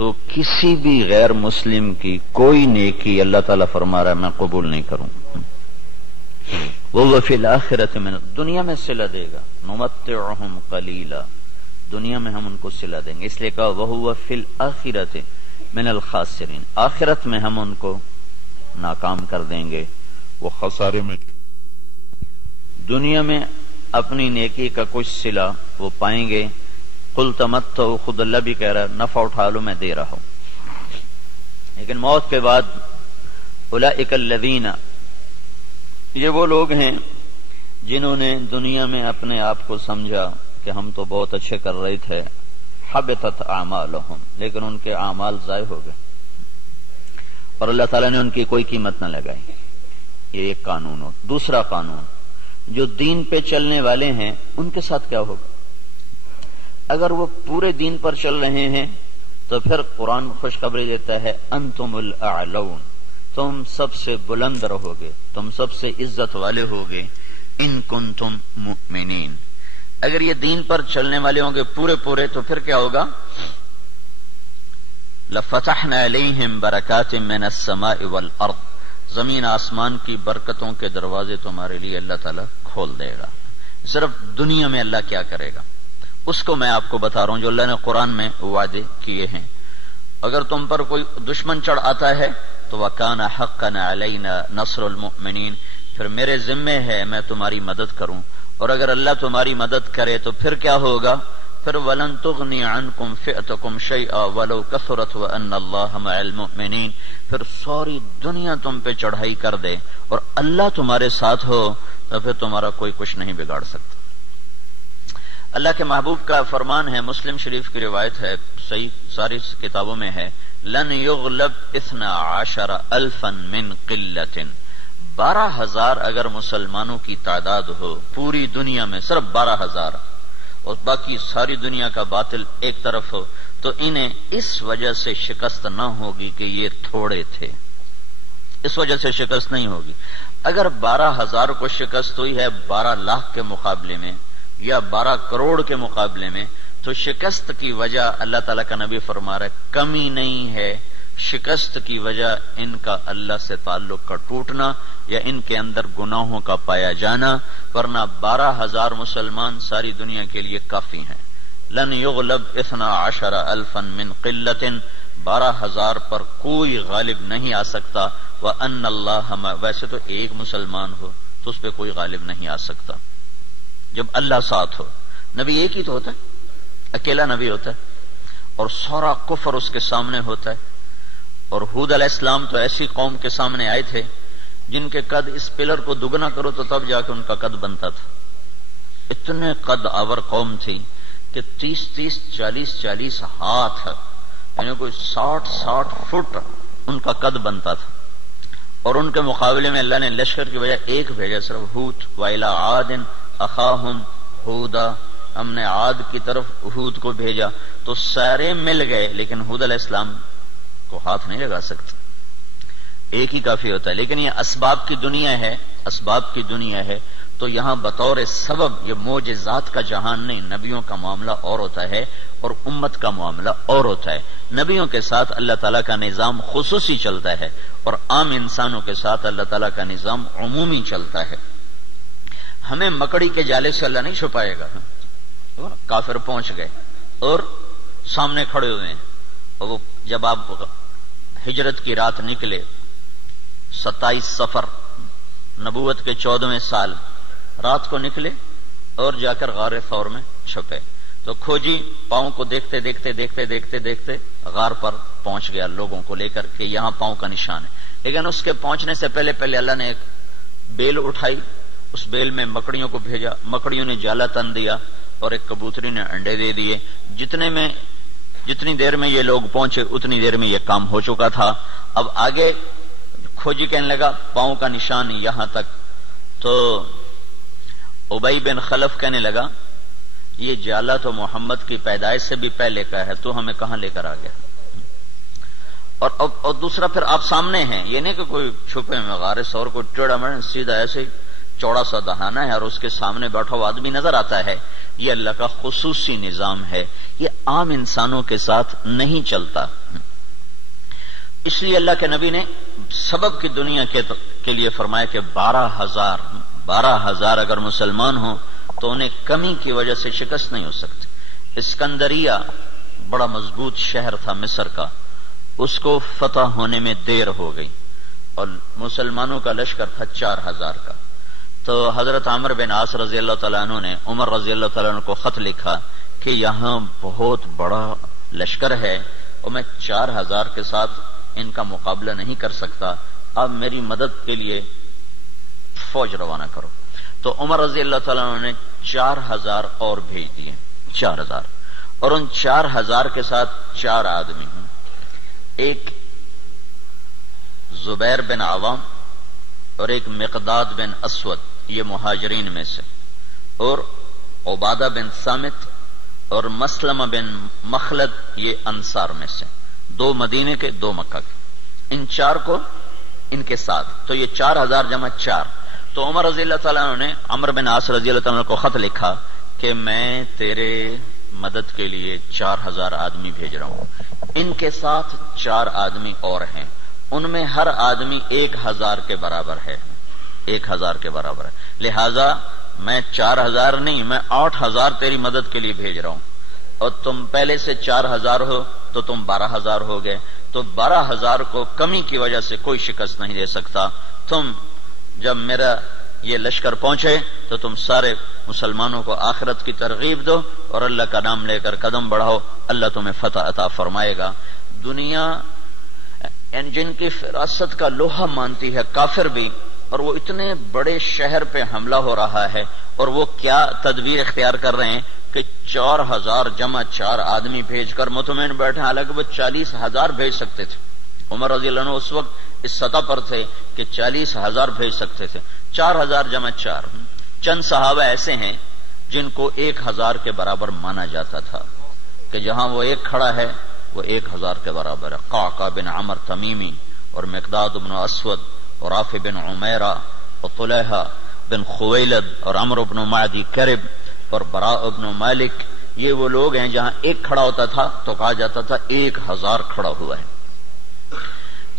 تو کسی بھی غیر مسلم کی کوئی نیکی اللہ تعالیٰ فرما رہا ہے میں قبول نہیں کروں. وہ فی الآخرۃ من، دنیا میں صلہ دے گا. نمتعہم قلیلا، دنیا میں ہم ان کو صلہ دیں گے. اس لیے کہا وہو فی الآخرۃ من الخاسرین، آخرت میں ہم ان کو ناکام کر دیں گے، وہ خسارے میں. دنیا میں اپنی نیکی کا کچھ صلہ وہ پائیں گے. قل تمتعوا، خود اللہ بھی کہہ رہا ہے نفع اٹھا لو میں دے رہا ہوں. لیکن موت کے بعد اولئک الذین، یہ وہ لوگ ہیں جنہوں نے دنیا میں اپنے آپ کو سمجھا کہ ہم تو بہت اچھے کر رہے تھے. حبطت اعمالہم، لیکن ان کے اعمال ضائع ہو گئے اور اللہ تعالیٰ نے ان کی کوئی قیمت نہ لگائی. یہ ایک قانون ہو. دوسرا قانون، جو دین پہ چلنے والے ہیں ان کے ساتھ کیا ہوگا؟ اگر وہ پورے دین پر چل رہے ہیں تو پھر قرآن خوشخبری دیتا ہے انتم الاعلون، تم سب سے بلند رہو گے، تم سب سے عزت والے ہوگے. ان کنتم مؤمنین، اگر یہ دین پر چلنے والے ہوں گے پورے تو پھر کیا ہوگا؟ لفتحنا علیہم برکات من السماء والارض، زمین آسمان کی برکتوں کے دروازے تمہارے لیے اللہ تعالیٰ کھول دے گا. صرف دنیا میں اللہ کیا کرے گا اس کو میں آپ کو بتا رہا ہوں جو اللہ نے قرآن میں وعدے کیے ہیں. اگر تم پر کوئی دشمن چڑھ آتا ہے تو وَكَانَ حَقًّا عَلَيْنَا نَصْرُ الْمُؤْمِنِينَ، پھر میرے ذمے ہے میں تمہاری مدد کروں. اور اگر اللہ تمہاری مدد کرے تو پھر کیا ہوگا؟ پھر وَلَن تُغْنِيَ عَنْكُمْ فِئْتُكُمْ شَيْئًا وَلَوْ كَثُرَتْ وَأَنَّ اللَّهَ مَعَ الْمُؤْمِنِينَ، پھر ساری دنیا تم پہ چڑھائی کر دے اور اللہ تمہارے ساتھ ہو تو پھر تمہارا کوئی کچھ نہیں بگاڑ سکتا. اللہ کے محبوب کا فرمان ہے، مسلم شریف کی روایت ہے، صحیح ساری کتابوں میں ہے، لن یغلب 12,000 من قلت، 12,000 اگر مسلمانوں کی تعداد ہو پوری دنیا میں، صرف 12,000، اور باقی ساری دنیا کا باطل ایک طرف ہو، تو انہیں اس وجہ سے شکست نہ ہوگی کہ یہ تھوڑے تھے، اس وجہ سے شکست نہیں ہوگی. اگر 12,000 کو شکست ہوئی ہے 12 لاکھ کے مقابلے میں یا 12 کروڑ کے مقابلے میں، تو شکست کی وجہ اللہ تعالیٰ کا نبی فرما رہا ہے کمی نہیں ہے، شکست کی وجہ ان کا اللہ سے تعلق کا ٹوٹنا یا ان کے اندر گناہوں کا پایا جانا، ورنہ 12,000 مسلمان ساری دنیا کے لیے کافی ہیں. لن یغلب 12,000 من قلت، 12,000 پر کوئی غالب نہیں آ سکتا. وَأَنَّ اللَّهَ، ویسے تو ایک مسلمان ہو تو اس پہ کوئی غالب نہیں آ سکتا جب اللہ ساتھ ہو. نبی ایک ہی تو ہوتا ہے، اکیلا نبی ہوتا ہے اور سارا کفر اس کے سامنے ہوتا ہے. اور ہود علیہ السلام تو ایسی قوم کے سامنے آئے تھے جن کے قد اس پلر کو دگنا کرو تو تب جا کے ان کا قد بنتا تھا. اتنے قد آور قوم تھی کہ 30 40 ہاتھ، یعنی کوئی 60 فٹ ان کا قد بنتا تھا. اور ان کے مقابلے میں اللہ نے لشکر کی وجہ ایک بھیجا، صرف ہود. وَإِلَىٰ عَادٍ أَخَاهُمْ هُودًا، ہم نے عاد کی طرف ہود کو بھیجا تو سارے مل گئے لیکن ہود علیہ السلام کو ہاتھ نہیں لگا سکتے، ایک ہی کافی ہوتا ہے. لیکن یہ اسباب کی دنیا ہے، اسباب کی دنیا ہے، تو یہاں بطور سبب یہ معجزات کا جہان نہیں، نبیوں کا معاملہ اور ہوتا ہے اور امت کا معاملہ اور ہوتا ہے. نبیوں کے ساتھ اللہ تعالیٰ کا نظام خصوصی چلتا ہے اور عام انسانوں کے ساتھ اللہ تعالیٰ کا نظام عمومی چلتا ہے. ہمیں مکڑی کے جالے سے اللہ نہیں چھپائے گا. کافر پہنچ گئے اور سامنے کھڑے ہوئے ہیں، اور وہ جب آپ ہجرت کی رات نکلے 27 صفر نبوت کے 14ویں سال رات کو نکلے اور جا کر غار ثور میں چھپے، تو کھوجی پاؤں کو دیکھتے دیکھتے غار پر پہنچ گیا لوگوں کو لے کر کہ یہاں پاؤں کا نشان ہے. لیکن اس کے پہنچنے سے پہلے اللہ نے ایک بیل اٹھائی، اس بیل میں مکڑیوں کو بھیجا، مکڑیوں نے جالا تن دیا اور ایک کبوتری نے انڈے دے دیے. جتنی دیر میں یہ لوگ پہنچے اتنی دیر میں یہ کام ہو چکا تھا. اب آگے کھوجی کہنے لگا پاؤں کا نشان یہاں تک، تو ابی بن خلف کہنے لگا یہ جالا تو محمد کی پیدائش سے بھی پہلے کا ہے، تو ہمیں کہاں لے کر آ گیا. اور دوسرا پھر آپ سامنے ہیں، یہ نہیں کہ کوئی چھپے میں غار ثور کو ٹیڑھا مڑ سیدھا ایسے چوڑا سا دہانہ ہے اور اس کے سامنے بیٹھا ہوا آدمی نظر آتا ہے. یہ اللہ کا خصوصی نظام ہے، یہ عام انسانوں کے ساتھ نہیں چلتا. اس لیے اللہ کے نبی نے سبب کی دنیا کے لیے فرمایا کہ 12,000 اگر مسلمان ہوں تو انہیں کمی کی وجہ سے شکست نہیں ہو سکتی. اسکندریہ بڑا مضبوط شہر تھا مصر کا، اس کو فتح ہونے میں دیر ہو گئی اور مسلمانوں کا لشکر تھا 4,000 کا. تو حضرت عمرو بن عاص رضی اللہ تعالیٰ عنہ نے عمر رضی اللہ تعالیٰ عنہ کو خط لکھا کہ یہاں بہت بڑا لشکر ہے اور میں 4,000 کے ساتھ ان کا مقابلہ نہیں کر سکتا، اب میری مدد کے لیے فوج روانہ کرو. تو عمر رضی اللہ تعالیٰ عنہ نے 4,000 اور بھیج دیے، 4,000، اور ان 4,000 کے ساتھ 4 آدمی ہیں. ایک زبیر بن عوام اور ایک مقداد بن اسود، یہ مہاجرین میں سے، اور عبادہ بن صامت اور مسلمہ بن مخلد، یہ انصار میں سے، 2 مدینے کے 2 مکہ کے. ان 4 کو ان کے ساتھ، تو یہ 4,000 جمع 4. تو عمر رضی اللہ تعالیٰ عنہ نے عمرو بن عاص رضی اللہ تعالیٰ عنہ کو خط لکھا کہ میں تیرے مدد کے لیے 4,000 آدمی بھیج رہا ہوں، ان کے ساتھ 4 آدمی اور ہیں، ان میں ہر آدمی 1,000 کے برابر ہے، 1,000 کے برابر ہے. لہذا میں 4,000 نہیں، میں 8,000 تیری مدد کے لیے بھیج رہا ہوں، اور تم پہلے سے 4,000 ہو تو تم 12,000 ہو گئے. تو 12,000 کو کمی کی وجہ سے کوئی شکست نہیں دے سکتا. تم جب میرا یہ لشکر پہنچے تو تم سارے مسلمانوں کو آخرت کی ترغیب دو اور اللہ کا نام لے کر قدم بڑھاؤ، اللہ تمہیں فتح عطا فرمائے گا. دنیا جن کی فراست کا لوہا مانتی ہے کافر بھی، اور وہ اتنے بڑے شہر پہ حملہ ہو رہا ہے، اور وہ کیا تدبیر اختیار کر رہے ہیں کہ 4,000 جمع 4 آدمی بھیج کر مطمئن بیٹھے، حالانکہ وہ 40,000 بھیج سکتے تھے. عمر رضی اللہ عنہ اس وقت اس سطح پر تھے کہ 40,000 بھیج سکتے تھے. 4,000 جمع 4. چند صحابہ ایسے ہیں جن کو 1,000 کے برابر مانا جاتا تھا کہ جہاں وہ ایک کھڑا ہے وہ 1,000 کے برابر ہے. قعقاع بن عمر تمیمی اور مقداد بن اسود اور رافع بن عمیرہ اور طلحہ بن خویلد اور عمرو بن معدی کرب اور براء بن مالک، یہ وہ لوگ ہیں جہاں ایک کھڑا ہوتا تھا تو کہا جاتا تھا 1,000 کھڑا ہوا ہے.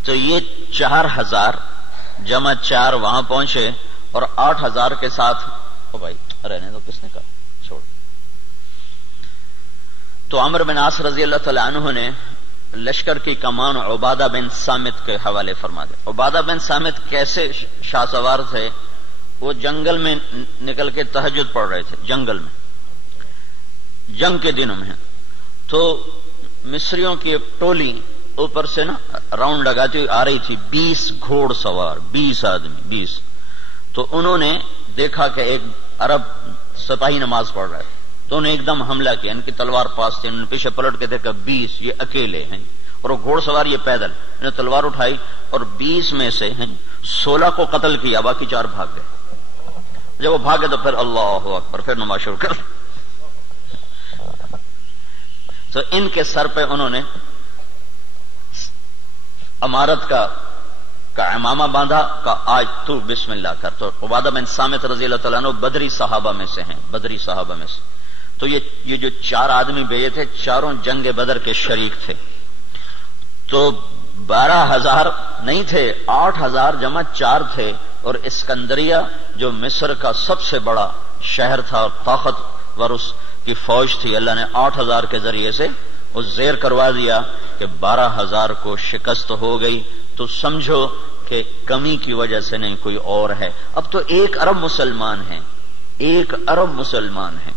تو یہ 4,000 جمع 4 وہاں پہنچے اور 8,000 کے ساتھ بھائی رہنے دو، کس نے کہا چھوڑ. تو عمرو بن عاص رضی اللہ تعالی عنہ نے لشکر کی کمان عبادہ بن صامت کے حوالے فرما دے. عبادہ بن صامت کیسے شاہ سوار تھے؟ وہ جنگل میں نکل کے تہجد پڑھ رہے تھے، جنگل میں، جنگ کے دنوں میں. تو مصریوں کی ایک ٹولی اوپر سے نا راؤنڈ لگاتی ہوئی آ رہی تھی، 20 گھوڑ سوار، 20 آدمی، 20. تو انہوں نے دیکھا کہ ایک عرب سپاہی نماز پڑھ رہا ہے، تو انہوں نے ایک دم حملہ کیا. ان کی تلوار پاس تھی، انہوں نے پیچھے پلٹ کے دیکھا 20 یہ اکیلے ہیں، اور وہ گھوڑ سوار یہ پیدل. انہوں نے تلوار اٹھائی اور 20 میں سے 16 کو قتل کیا، باقی 4 بھاگ گئے. جب وہ بھاگے تو پھر اللہ اکبر، پھر نماز شروع کر. تو ان کے سر پہ انہوں نے امارت کا امامہ باندھا کہ آج تو بسم اللہ کر. تو عبادہ بن صامت رضی اللہ تعالیٰ عنہ بدری صحابہ میں سے ہیں، بدری صحابہ میں سے. تو یہ جو 4 آدمی بھیجے تھے، چاروں جنگ بدر کے شریک تھے. تو 12,000 نہیں تھے، 8,000 جمع 4 تھے. اور اسکندریہ جو مصر کا سب سے بڑا شہر تھا اور طاقتور اس کی فوج تھی، اللہ نے 8,000 کے ذریعے سے وہ زیر کروا دیا کہ 12,000 کو شکست ہو گئی. تو سمجھو کہ کمی کی وجہ سے نہیں، کوئی اور ہے. اب تو 1 ارب مسلمان ہیں، 1 ارب مسلمان ہیں،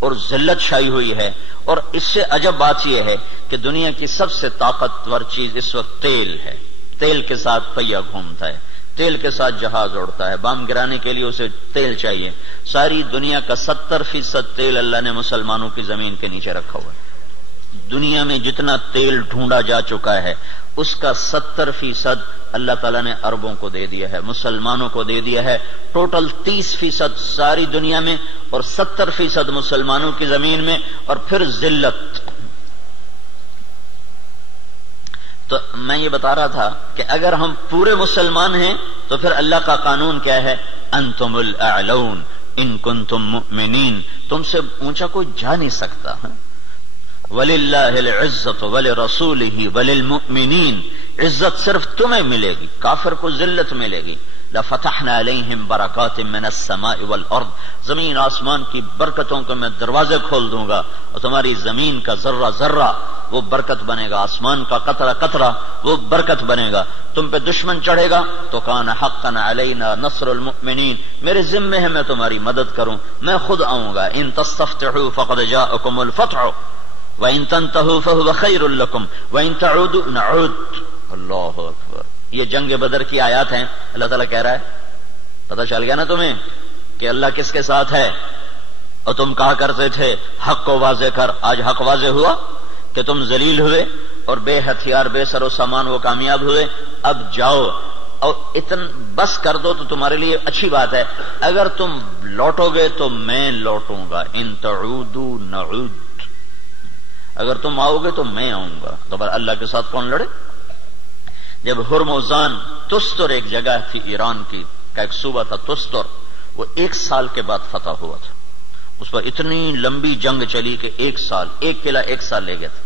اور ذلت چھائی ہوئی ہے. اور اس سے عجب بات یہ ہے کہ دنیا کی سب سے طاقتور چیز اس وقت تیل ہے. تیل کے ساتھ پہیہ گھومتا ہے، تیل کے ساتھ جہاز اڑتا ہے، بام گرانے کے لیے اسے تیل چاہیے. ساری دنیا کا 70% تیل اللہ نے مسلمانوں کی زمین کے نیچے رکھا ہوا ہے. دنیا میں جتنا تیل ڈھونڈا جا چکا ہے اس کا 70% اللہ تعالیٰ نے عربوں کو دے دیا ہے، مسلمانوں کو دے دیا ہے. ٹوٹل 30% ساری دنیا میں اور 70% مسلمانوں کی زمین میں. اور پھر ذلت، تو میں یہ بتا رہا تھا کہ اگر ہم پورے مسلمان ہیں تو پھر اللہ کا قانون کیا ہے؟ انتم الاعلون ان کنتم مؤمنین، تم سے اونچا کوئی جا نہیں سکتا. وَلِلَّهِ الْعِزَّةُ وَلِرَسُولِهِ وَلِلْمُؤْمِنِينَ، عزت صرف تمہیں ملے گی، کافر کو ذلت ملے گی. لَفَتَحْنَا عَلَيْهِمْ بَرَكَاتٍ مِّنَ السَّمَاءِ وَالْأَرْضِ، زمین آسمان کی برکتوں کے میں دروازے کھول دوں گا اور تمہاری زمین کا ذرہ ذرہ وہ برکت بنے گا، آسمان کا قطرہ قطرہ وہ برکت بنے گا. تم پہ دشمن چڑھے گا تو کان حقا علینا نصر المؤمنین، میرے ذمے ہے میں تمہاری مدد کروں، میں خود آؤں گا. ان تستفتحوا فقد جاءکم الفتح وان تنتهوا فهو خیر لکم وان تعودوا نعود. اللہ اکبر. یہ جنگ بدر کی آیات ہیں. اللہ تعالیٰ کہہ رہا ہے پتہ چل گیا نا تمہیں کہ اللہ کس کے ساتھ ہے؟ اور تم کہا کرتے تھے حق کو واضح کر، آج حق واضح ہوا کہ تم ذلیل ہوئے اور بے ہتھیار بے سر و سامان وہ کامیاب ہوئے. اب جاؤ اور بس کر دو تو تمہارے لیے اچھی بات ہے. اگر تم لوٹو گے تو میں لوٹوں گا. ان تعودوا نعود، اگر تم آؤ گے تو میں آؤں گا. تو پر اللہ کے ساتھ کون لڑے؟ جب ہرمزان تستر ایک جگہ تھی ایران کی کا ایک صوبہ تھا تستر، وہ 1 سال کے بعد فتح ہوا تھا. اس پر اتنی لمبی جنگ چلی کہ 1 سال، ایک قلعہ 1 سال لے گیا تھا.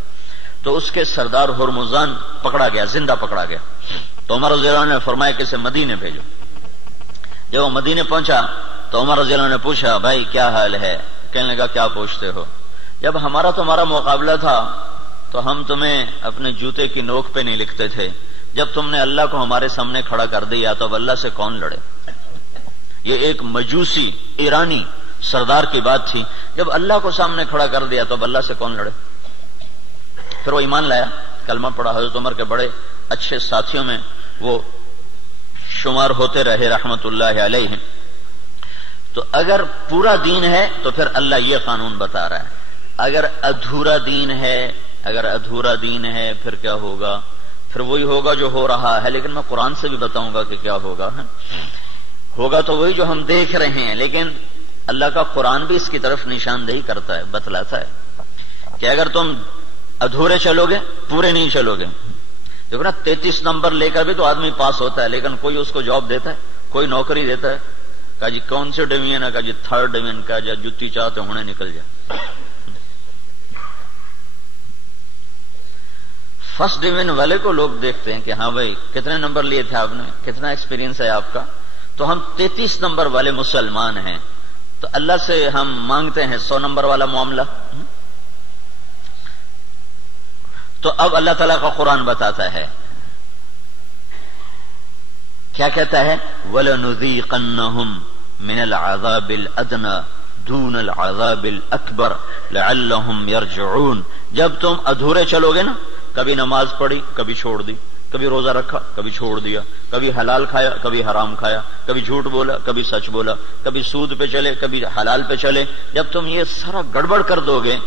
تو اس کے سردار ہرمزان پکڑا گیا، زندہ پکڑا گیا. تو عمر رضی اللہ عنہ نے فرمایا کہ اسے مدینے بھیجو. جب وہ مدینے پہنچا تو عمر رضی اللہ عنہ نے پوچھا بھائی کیا حال ہے؟ کہنے لگا کیا پوچھتے ہو؟ جب ہمارا تمہارا مقابلہ تھا تو ہم تمہیں اپنے جوتے کی نوک پہ نہیں لکھتے تھے، جب تم نے اللہ کو ہمارے سامنے کھڑا کر دیا تو اب اللہ سے کون لڑے؟ یہ ایک مجوسی ایرانی سردار کی بات تھی. جب اللہ کو سامنے کھڑا کر دیا تو اب اللہ سے کون لڑے؟ پھر وہ ایمان لایا، کلمہ پڑھا. حضرت عمر کے بڑے اچھے ساتھیوں میں وہ شمار ہوتے رہے رحمت اللہ علیہ. تو اگر پورا دین ہے تو پھر اللہ یہ قانون بتا رہا ہے. اگر ادھورا دین ہے پھر کیا ہوگا؟ پھر وہی ہوگا جو ہو رہا ہے. لیکن میں قرآن سے بھی بتاؤں گا کہ کیا ہوگا. ہوگا تو وہی جو ہم دیکھ رہے ہیں، لیکن اللہ کا قرآن بھی اس کی طرف نشاندہی کرتا ہے، بتلاتا ہے کہ اگر تم ادھورے چلو گے، پورے نہیں چلو گے. دیکھو نا 33 نمبر لے کر بھی تو آدمی پاس ہوتا ہے، لیکن کوئی اس کو جاب دیتا ہے، کوئی نوکری دیتا ہے. کہا جی کون سے ڈویژن ہے؟ کہا جی 3rd ڈویژن کا. جا جتی چاہتے ہونے نکل جائے. 1st ڈویژن والے کو لوگ دیکھتے ہیں کہ ہاں بھائی کتنے نمبر لیے تھے آپ نے، کتنا ایکسپیرینس ہے آپ کا. تو ہم 33 نمبر والے مسلمان ہیں، تو اللہ سے ہم مانگتے ہیں 100 نمبر والا معاملہ. تو اب اللہ تعالیٰ کا قرآن بتاتا ہے، کیا کہتا ہے؟ وَلَنُذِيقَنَّهُمْ مِنَ الْعَذَابِ الْأَدْنَى دُونَ الْعَذَابِ الْأَكْبَرِ لَعَلَّهُمْ يَرْجِعُونَ. جب تم ادھورے چلو گے نا، کبھی نماز پڑھی کبھی چھوڑ دی، کبھی روزہ رکھا کبھی چھوڑ دیا، کبھی حلال کھایا کبھی حرام کھایا، کبھی جھوٹ بولا کبھی سچ بولا، کبھی سود پہ چلے کبھی حلال پہ چلے. جب تم یہ سارا گڑبڑ کر دو گے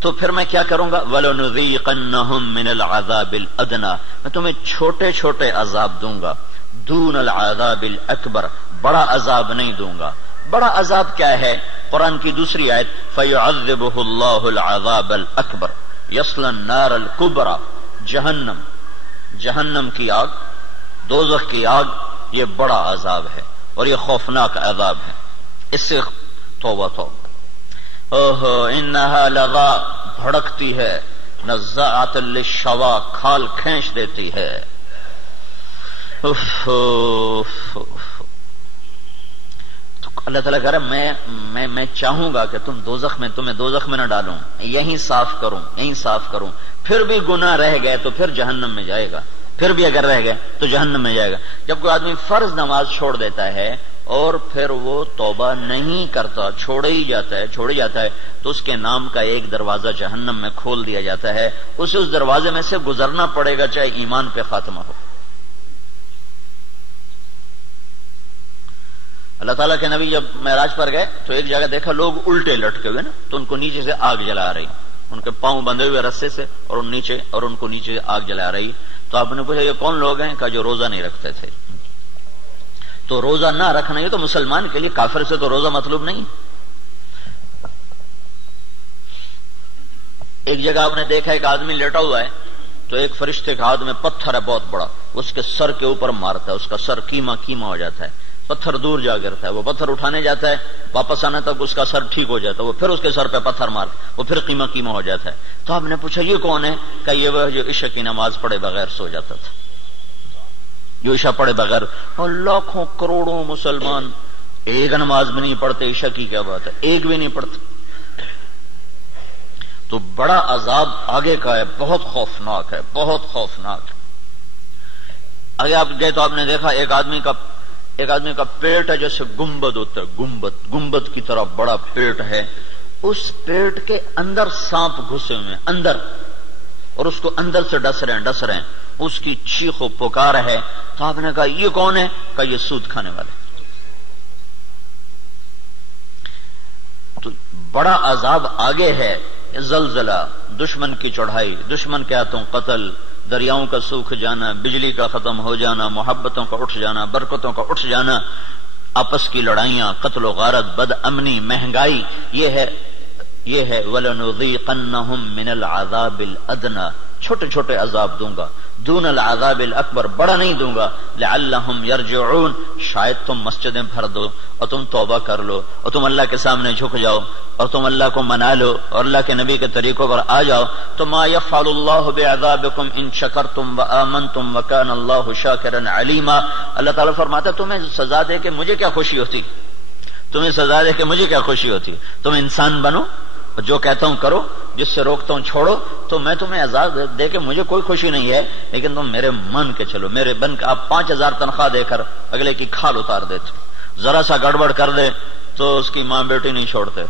تو پھر میں کیا کروں گا؟ وَلَنُذِيقَنَّهُمْ مِنَ الْعَذَابِ الْأَدْنَى، میں تمہیں چھوٹے چھوٹے عذاب دوں گا. دون العذاب الاکبر، بڑا عذاب نہیں دوں گا. بڑا عذاب کیا ہے؟ قرآن کی دوسری آیت فَيُعَذِّبُهُ اللَّهُ الْعَذَابَ الْأَكْبَرَ يَصْلَى النَّارَ الْكُبْرَى. جہنم کی آگ، دوزخ کی آگ، یہ بڑا عذاب ہے اور یہ خوفناک عذاب ہے. اس سے توبہ توبہ. اوہو انہا لغا، بھڑکتی ہے. نزاعۃ للشوا، کھال کھینچ دیتی ہے. تو اللہ تعالیٰ کہہ رہا ہے میں چاہوں گا کہ تمہیں دوزخ میں نہ ڈالوں، یہیں صاف کروں. پھر بھی گناہ رہ گئے تو پھر جہنم میں جائے گا. پھر بھی اگر رہ گئے تو جہنم میں جائے گا. جب کوئی آدمی فرض نماز چھوڑ دیتا ہے اور پھر وہ توبہ نہیں کرتا، چھوڑی جاتا ہے تو اس کے نام کا ایک دروازہ جہنم میں کھول دیا جاتا ہے. اسے اس دروازے میں سے گزرنا پڑے گا چاہے ایمان پہ خاتمہ ہو. اللہ تعالیٰ کے نبی جب معراج پر گئے تو ایک جگہ دیکھا لوگ الٹے لٹکے ہوئے نا، تو ان کو نیچے سے آگ جلا رہی، ان کے پاؤں بندھے ہوئے رسے سے اور ان کو نیچے آگ جلا رہی. تو آپ نے پوچھا یہ کون لوگ ہیں؟ کہا جو روزہ نہیں رکھتے تھے. تو روزہ نہ رکھنا یہ تو مسلمان کے لیے، کافر سے تو روزہ مطلوب نہیں. ایک جگہ آپ نے دیکھا ایک آدمی لیٹا ہوا ہے تو ایک فرشتے کے ہاتھ میں پتھر ہے بہت بڑا، اس کے سر کے اوپر مارتا ہے، اس کا سر کیما کیما ہو جاتا ہے، پتھر دور جا گرتا ہے، وہ پتھر اٹھانے جاتا ہے، واپس آنے تک اس کا سر ٹھیک ہو جاتا ہے، وہ پھر اس کے سر پہ پتھر مارتا ہے، وہ پھر کیما کیما ہو جاتا ہے۔ تو آپ نے پوچھا یہ کون ہے؟ کہ یہ وہ جو عشاء کی نماز پڑھے بغیر سو جاتا تھا، جو عشاء پڑھے بغیر۔ اور لاکھوں کروڑوں مسلمان ایک نماز بھی نہیں پڑھتے، عشاء کی کیا بات ہے، ایک بھی نہیں پڑھتے۔ تو بڑا عذاب آگے کا ہے، بہت خوفناک ہے، بہت خوفناک ہے۔ آگے آپ گئے تو آپ نے دیکھا ایک آدمی کا پیٹ ہے جیسے گنبد ہوتا ہے، گنبد کی طرح بڑا پیٹ ہے، اس پیٹ کے اندر سانپ گھسے ہوئے ہیں اندر، اور اس کو اندر سے ڈس رہے ہیں، اس کی چیخ و پکار ہے۔ تو آپ نے کہا یہ کون ہے؟ کہ یہ سود کھانے والے۔ تو بڑا عذاب آگے ہے، زلزلہ، دشمن کی چڑھائی، دشمن کے ہاتھوں قتل، دریاؤں کا سوکھ جانا، بجلی کا ختم ہو جانا، محبتوں کا اٹھ جانا، برکتوں کا اٹھ جانا، آپس کی لڑائیاں، قتل و غارت، بد امنی، مہنگائی، یہ ہے وَلَنُذِيقَنَّهُم مِّنَ الْعَذَابِ الْأَدْنَىٰ، چھوٹے چھوٹے عذاب دوں گا، دون العذاب الاکبر، بڑا نہیں دوں گا، لعلہم یرجعون، شاید تم مسجدیں بھر دو اور تم توبہ کر لو اور تم اللہ کے سامنے جھک جاؤ اور تم اللہ کو منا لو اور اللہ کے نبی کے طریقوں پر آ جاؤ۔ تو ما یفعل اللہ بعذابکم ان شکرتم وآمنتم وکان اللہ شاکرا علیما۔ اللہ تعالیٰ فرماتا ہے تمہیں سزا دے کے مجھے کیا خوشی ہوتی، تمہیں سزا دے کے مجھے کیا خوشی ہوتی، تم انسان بنو، جو کہتا ہوں کرو، جس سے روکتا ہوں چھوڑو، تو میں تمہیں عذاب دے کے مجھے کوئی خوشی نہیں ہے، لیکن تم میرے مان کے چلو، میرے بن کے۔ آپ 5000 تنخواہ دے کر اگلے کی کھال اتار دیتے، ذرا سا گڑبڑ کر دے تو اس کی ماں بیٹی نہیں چھوڑتے،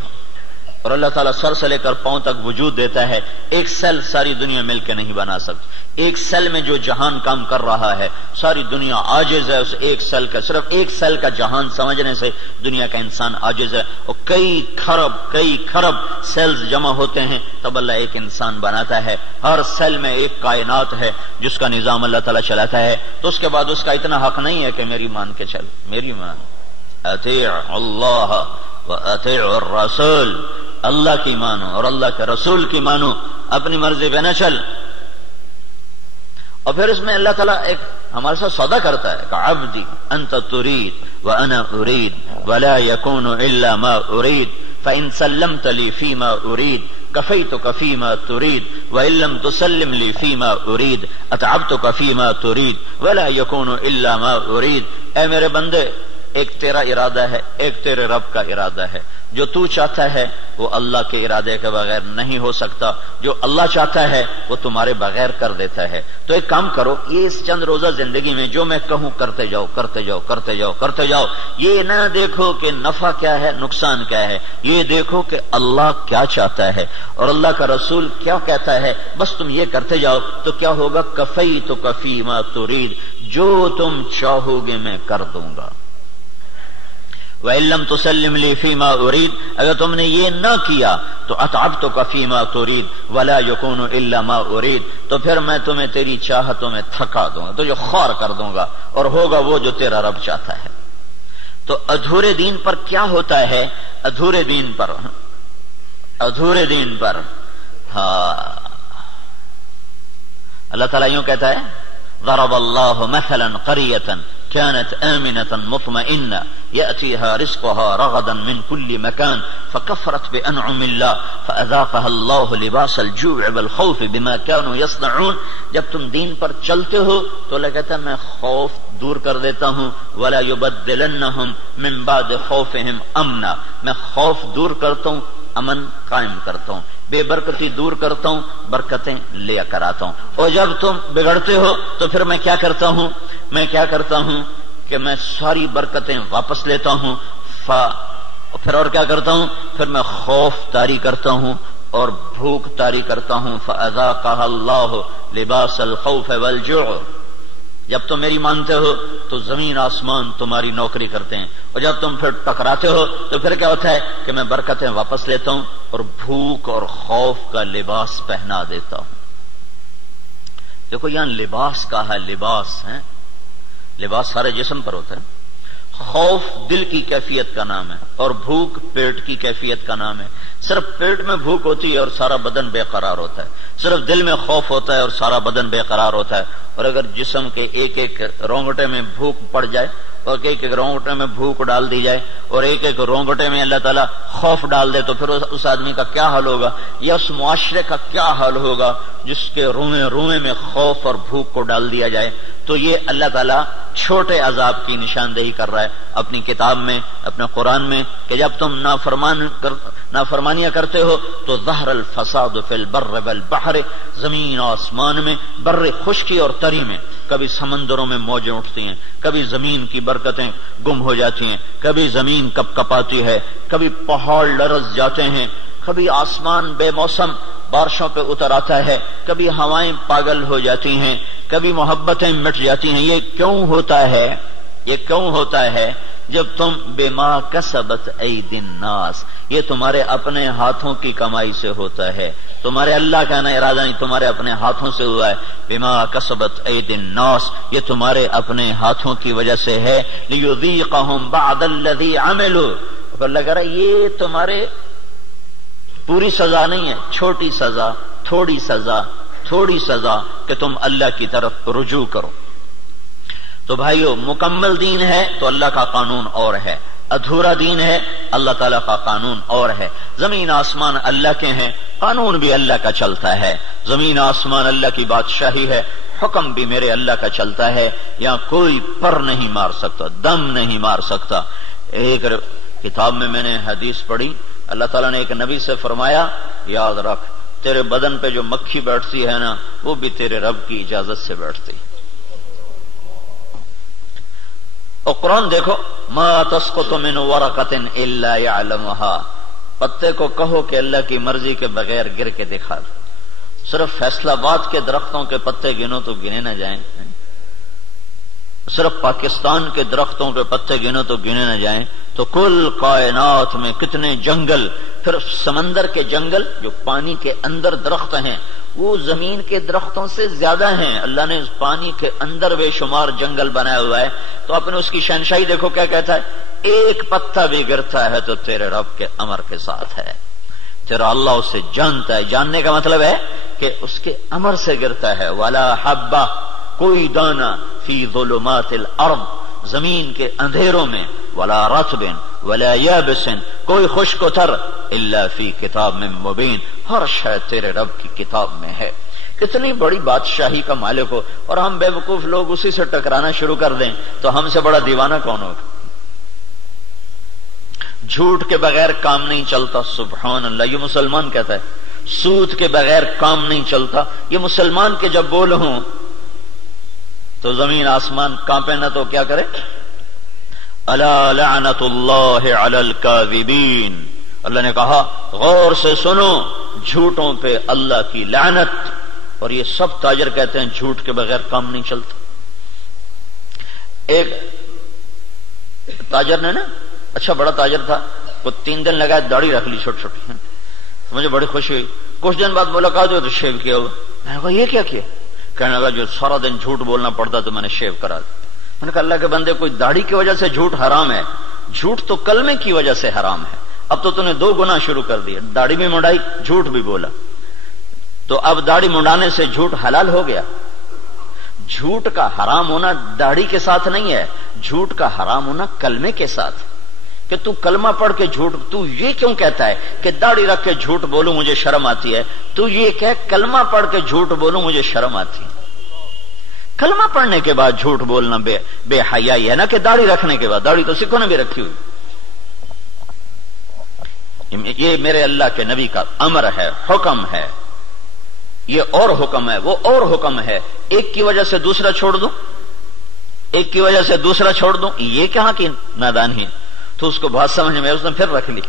اور اللہ تعالیٰ سر سے لے کر پاؤں تک وجود دیتا ہے، ایک سیل ساری دنیا مل کے نہیں بنا سکتی، ایک سیل میں جو جہان کام کر رہا ہے ساری دنیا عاجز ہے اس ایک سیل کا، صرف ایک سیل کا جہان سمجھنے سے دنیا کا انسان عاجز ہے، اور کئی خرب سیلز جمع ہوتے ہیں تب اللہ ایک انسان بناتا ہے، ہر سیل میں ایک کائنات ہے جس کا نظام اللہ تعالیٰ چلاتا ہے۔ تو اس کے بعد اس کا اتنا حق نہیں ہے کہ میری مان کے چل، میری مان، اطیع اللہ و اطیع الرسول، اللہ کی مانو اور اللہ کے رسول کی مانو، اپنی مرضی پہ نہ چل۔ اور پھر اس میں اللہ تعالیٰ ایک ہمارے ساتھ سودا کرتا ہے کہ عبدی انت ترید وانا ارید ولا يكون الا ما ارید فان سلمت لي فيما ارید كفيتك فيما تريد وان لم تسلم لي فيما ارید اتعبتك فيما تريد ولا يكون الا ما ارید۔ اے میرے بندے، ایک تیرا ارادہ ہے، ایک تیرے رب کا ارادہ ہے، جو تو چاہتا ہے وہ اللہ کے ارادے کے بغیر نہیں ہو سکتا، جو اللہ چاہتا ہے وہ تمہارے بغیر کر دیتا ہے۔ تو ایک کام کرو، یہ اس چند روزہ زندگی میں جو میں کہوں کرتے جاؤ کرتے جاؤ کرتے جاؤ کرتے جاؤ، یہ نہ دیکھو کہ نفع کیا ہے نقصان کیا ہے، یہ دیکھو کہ اللہ کیا چاہتا ہے اور اللہ کا رسول کیا کہتا ہے، بس تم یہ کرتے جاؤ تو کیا ہوگا، کفیتک فیما ترید، جو تم چاہو گے میں کر دوں گا۔ وَإِن لَّمْ تُسَلِّمْ لِي فِيمَا أُرِيدُ، اگر تم نے یہ نہ کیا تو أَتْعَبْتُكَ فِيمَا تُرِيدُ وَلَا يَكُونُ إِلَّا مَا أُرِيدُ، تو پھر میں تمہیں تیری چاہتوں میں تھکا دوں گا، تو جو خوار کر دوں گا اور ہوگا وہ جو تیرا رب چاہتا ہے۔ تو ادھورے دین پر کیا ہوتا ہے، ادھورے دین پر ہاں اللہ تعالیٰ یوں کہتا ہے، ضرب اللہ مثلا قریة كانت آمنة مطمئنة يأتيها رزقها رغدا من كل مكان فكفرت بأنعم الله فأذاقها الله لباس الجوع والخوف بما كانوا يصنعون۔ جب تم دین پر چلتے ہو تو اللہ کہتا ہے میں خوف دور کر دیتا ہوں، ولا يبدلنهم من بعد خوفهم امنا، میں خوف دور کرتا ہوں، امن قائم کرتا ہوں، بے برکتی دور کرتا ہوں، برکتیں لے کر آتا ہوں۔ اور جب تم بگڑتے ہو تو پھر میں کیا کرتا ہوں کہ میں ساری برکتیں واپس لیتا ہوں، پھر اور کیا کرتا ہوں، پھر میں خوف طاری کرتا ہوں اور بھوک طاری کرتا ہوں، فَأَذَاقَهَا اللَّهُ لِبَاسَ الْخَوْفِ وَالْجُوعِ۔ جب تم میری مانتے ہو تو زمین آسمان تمہاری نوکری کرتے ہیں، اور جب تم پھر ٹکراتے ہو تو پھر کیا ہوتا ہے کہ میں برکتیں واپس لیتا ہوں اور بھوک اور خوف کا لباس پہنا دیتا ہوں۔ دیکھو یہاں لباس کا ہے، لباس سارے جسم پر ہوتا ہے، خوف دل کی کیفیت کا نام ہے اور بھوک پیٹ کی کیفیت کا نام ہے. صرف پیٹ میں بھوک ہوتی ہے اور سارا بدن بے قرار ہوتا ہے. صرف دل میں خوف ہوتا ہے اور سارا بدن بے قرار ہوتا ہے. اور اگر جسم کے ایک ایک رونگٹے میں بھوک پڑ جائے اور ایک ایک رونگٹے میں بھوک ڈال دی جائے اور ایک ایک رونگٹے میں اللہ تعالیٰ خوف ڈال دے تو پھر اس آدمی کا کیا حال ہوگا, یا اس معاشرے کا کیا حال ہوگا جس کے روئیں روئیں میں خوف اور بھوک کو ڈال دیا جائے. تو یہ اللہ تعالیٰ چھوٹے عذاب کی نشاندہی کر رہا ہے اپنی کتاب میں, اپنے قرآن میں, کہ جب تم نافرمانیاں کرتے ہو تو ظہر الفساد فی البر والبحر, زمین و آسمان میں, بر خشکی اور تری میں, کبھی سمندروں میں موجیں اٹھتی ہیں, کبھی زمین کی برکتیں گم ہو جاتی ہیں, کبھی زمین کپ کپاتی ہے, کبھی پہاڑ لرز جاتے ہیں, کبھی آسمان بے موسم بارشوں پہ اتر آتا ہے, کبھی ہوائیں پاگل ہو جاتی ہیں, کبھی محبتیں مٹ جاتی ہیں. یہ کیوں ہوتا ہے؟ یہ کیوں ہوتا ہے؟ جب تم بما کسبت ایدی الناس, یہ تمہارے اپنے ہاتھوں کی کمائی سے ہوتا ہے, تمہارے اللہ کا ارادہ نہیں, تمہارے اپنے ہاتھوں سے ہوا ہے. بما کسبت ایدی الناس, یہ تمہارے اپنے ہاتھوں کی وجہ سے ہے. لیذیقہم بعد الذی عملوا, اللہ کہہ رہا ہے یہ تمہارے پوری سزا نہیں ہے, چھوٹی سزا, تھوڑی سزا, تھوڑی سزا کہ تم اللہ کی طرف رجوع کرو. تو بھائیو, مکمل دین ہے تو اللہ کا قانون اور ہے, ادھورا دین ہے اللہ تعالیٰ کا قانون اور ہے. زمین آسمان اللہ کے ہیں, قانون بھی اللہ کا چلتا ہے. زمین آسمان اللہ کی بادشاہی ہے, حکم بھی میرے اللہ کا چلتا ہے. یہاں کوئی پر نہیں مار سکتا, دم نہیں مار سکتا. ایک کتاب میں نے حدیث پڑھی, اللہ تعالیٰ نے ایک نبی سے فرمایا, یاد رکھ تیرے بدن پہ جو مکھی بیٹھتی ہے نا وہ بھی تیرے رب کی اجازت سے بیٹھتی. اور قرآن دیکھو, ما تسقط من ورقۃ الا یعلمها, پتے کو کہو کہ اللہ کی مرضی کے بغیر گر کے دکھا دو. صرف فیصلہ آباد کے درختوں کے پتے گنو تو گنے نہ جائیں, صرف پاکستان کے درختوں کے پتے گنو تو گنے نہ جائیں. تو کل کائنات میں کتنے جنگل, پھر سمندر کے جنگل جو پانی کے اندر درخت ہیں وہ زمین کے درختوں سے زیادہ ہیں. اللہ نے پانی کے اندر بے شمار جنگل بنایا ہوا ہے. تو آپ نے اس کی شہنشاہی دیکھو کیا کہتا ہے, ایک پتا بھی گرتا ہے تو تیرے رب کے امر کے ساتھ ہے, تیرا اللہ اسے جانتا ہے. جاننے کا مطلب ہے کہ اس کے امر سے گرتا ہے. ولا حبہ, کوئی دانا, فی ظلمات الارض, زمین کے اندھیروں میں, ولا رطب ولا یابس, کوئی خشک و تر, الا فی کتاب من مبین, ہر شے تیرے رب کی کتاب میں ہے. کتنی بڑی بادشاہی کا مالک ہو, اور ہم بے وقوف لوگ اسی سے ٹکرانا شروع کر دیں تو ہم سے بڑا دیوانہ کون ہوگا. جھوٹ کے بغیر کام نہیں چلتا, سبحان اللہ, یہ مسلمان کہتا ہے. سود کے بغیر کام نہیں چلتا, یہ مسلمان کے جب بول ہوں تو زمین آسمان کانپے نہ تو کیا کرے. الا لعنت اللہ علی الکاذبین, اللہ نے کہا غور سے سنو, جھوٹوں پہ اللہ کی لعنت. اور یہ سب تاجر کہتے ہیں جھوٹ کے بغیر کام نہیں چلتا. ایک تاجر نے نا, اچھا بڑا تاجر تھا, وہ 3 دن لگا داڑھی رکھ لی چھوٹی چھوٹی, مجھے بڑی خوشی ہوئی. کچھ دن بعد ملاقات ہوئی تو شیو کیا ہوا. میں نے کہا یہ کیا کیا؟ کہنے لگا جو سارا دن جھوٹ بولنا پڑتا تو میں نے شیو کرا دیا. میں نے کہا اللہ کے بندے, کوئی داڑھی کی وجہ سے جھوٹ حرام ہے, جھوٹ تو کلمے کی وجہ سے حرام ہے. اب تو نے 2 گناہ شروع کر دیے, داڑھی بھی منڈائی, جھوٹ بھی بولا. تو اب داڑھی منڈانے سے جھوٹ حلال ہو گیا. جھوٹ کا حرام ہونا داڑھی کے ساتھ نہیں ہے, جھوٹ کا حرام ہونا کلمے کے ساتھ. کہ تو کلمہ پڑھ کے جھوٹ, تو یہ کیوں کہتا ہے کہ داڑھی رکھ کے جھوٹ بولوں مجھے شرم آتی ہے؟ تو یہ کہ کلمہ پڑھ کے جھوٹ بولوں مجھے شرم آتی ہے. کلمہ پڑھنے کے بعد جھوٹ بولنا بے حیائی ہے نا کہ داڑھی رکھنے کے بعد. داڑھی تو سکھوں نے بھی رکھی ہوئی. یہ میرے اللہ کے نبی کا امر ہے, حکم ہے. یہ اور حکم ہے, وہ اور حکم ہے. ایک کی وجہ سے دوسرا چھوڑ دوں, ایک کی وجہ سے دوسرا چھوڑ دوں, یہ کہاں کی نادانی ہے. تو اس کو بات سمجھ میں اس نے پھر رکھ لی.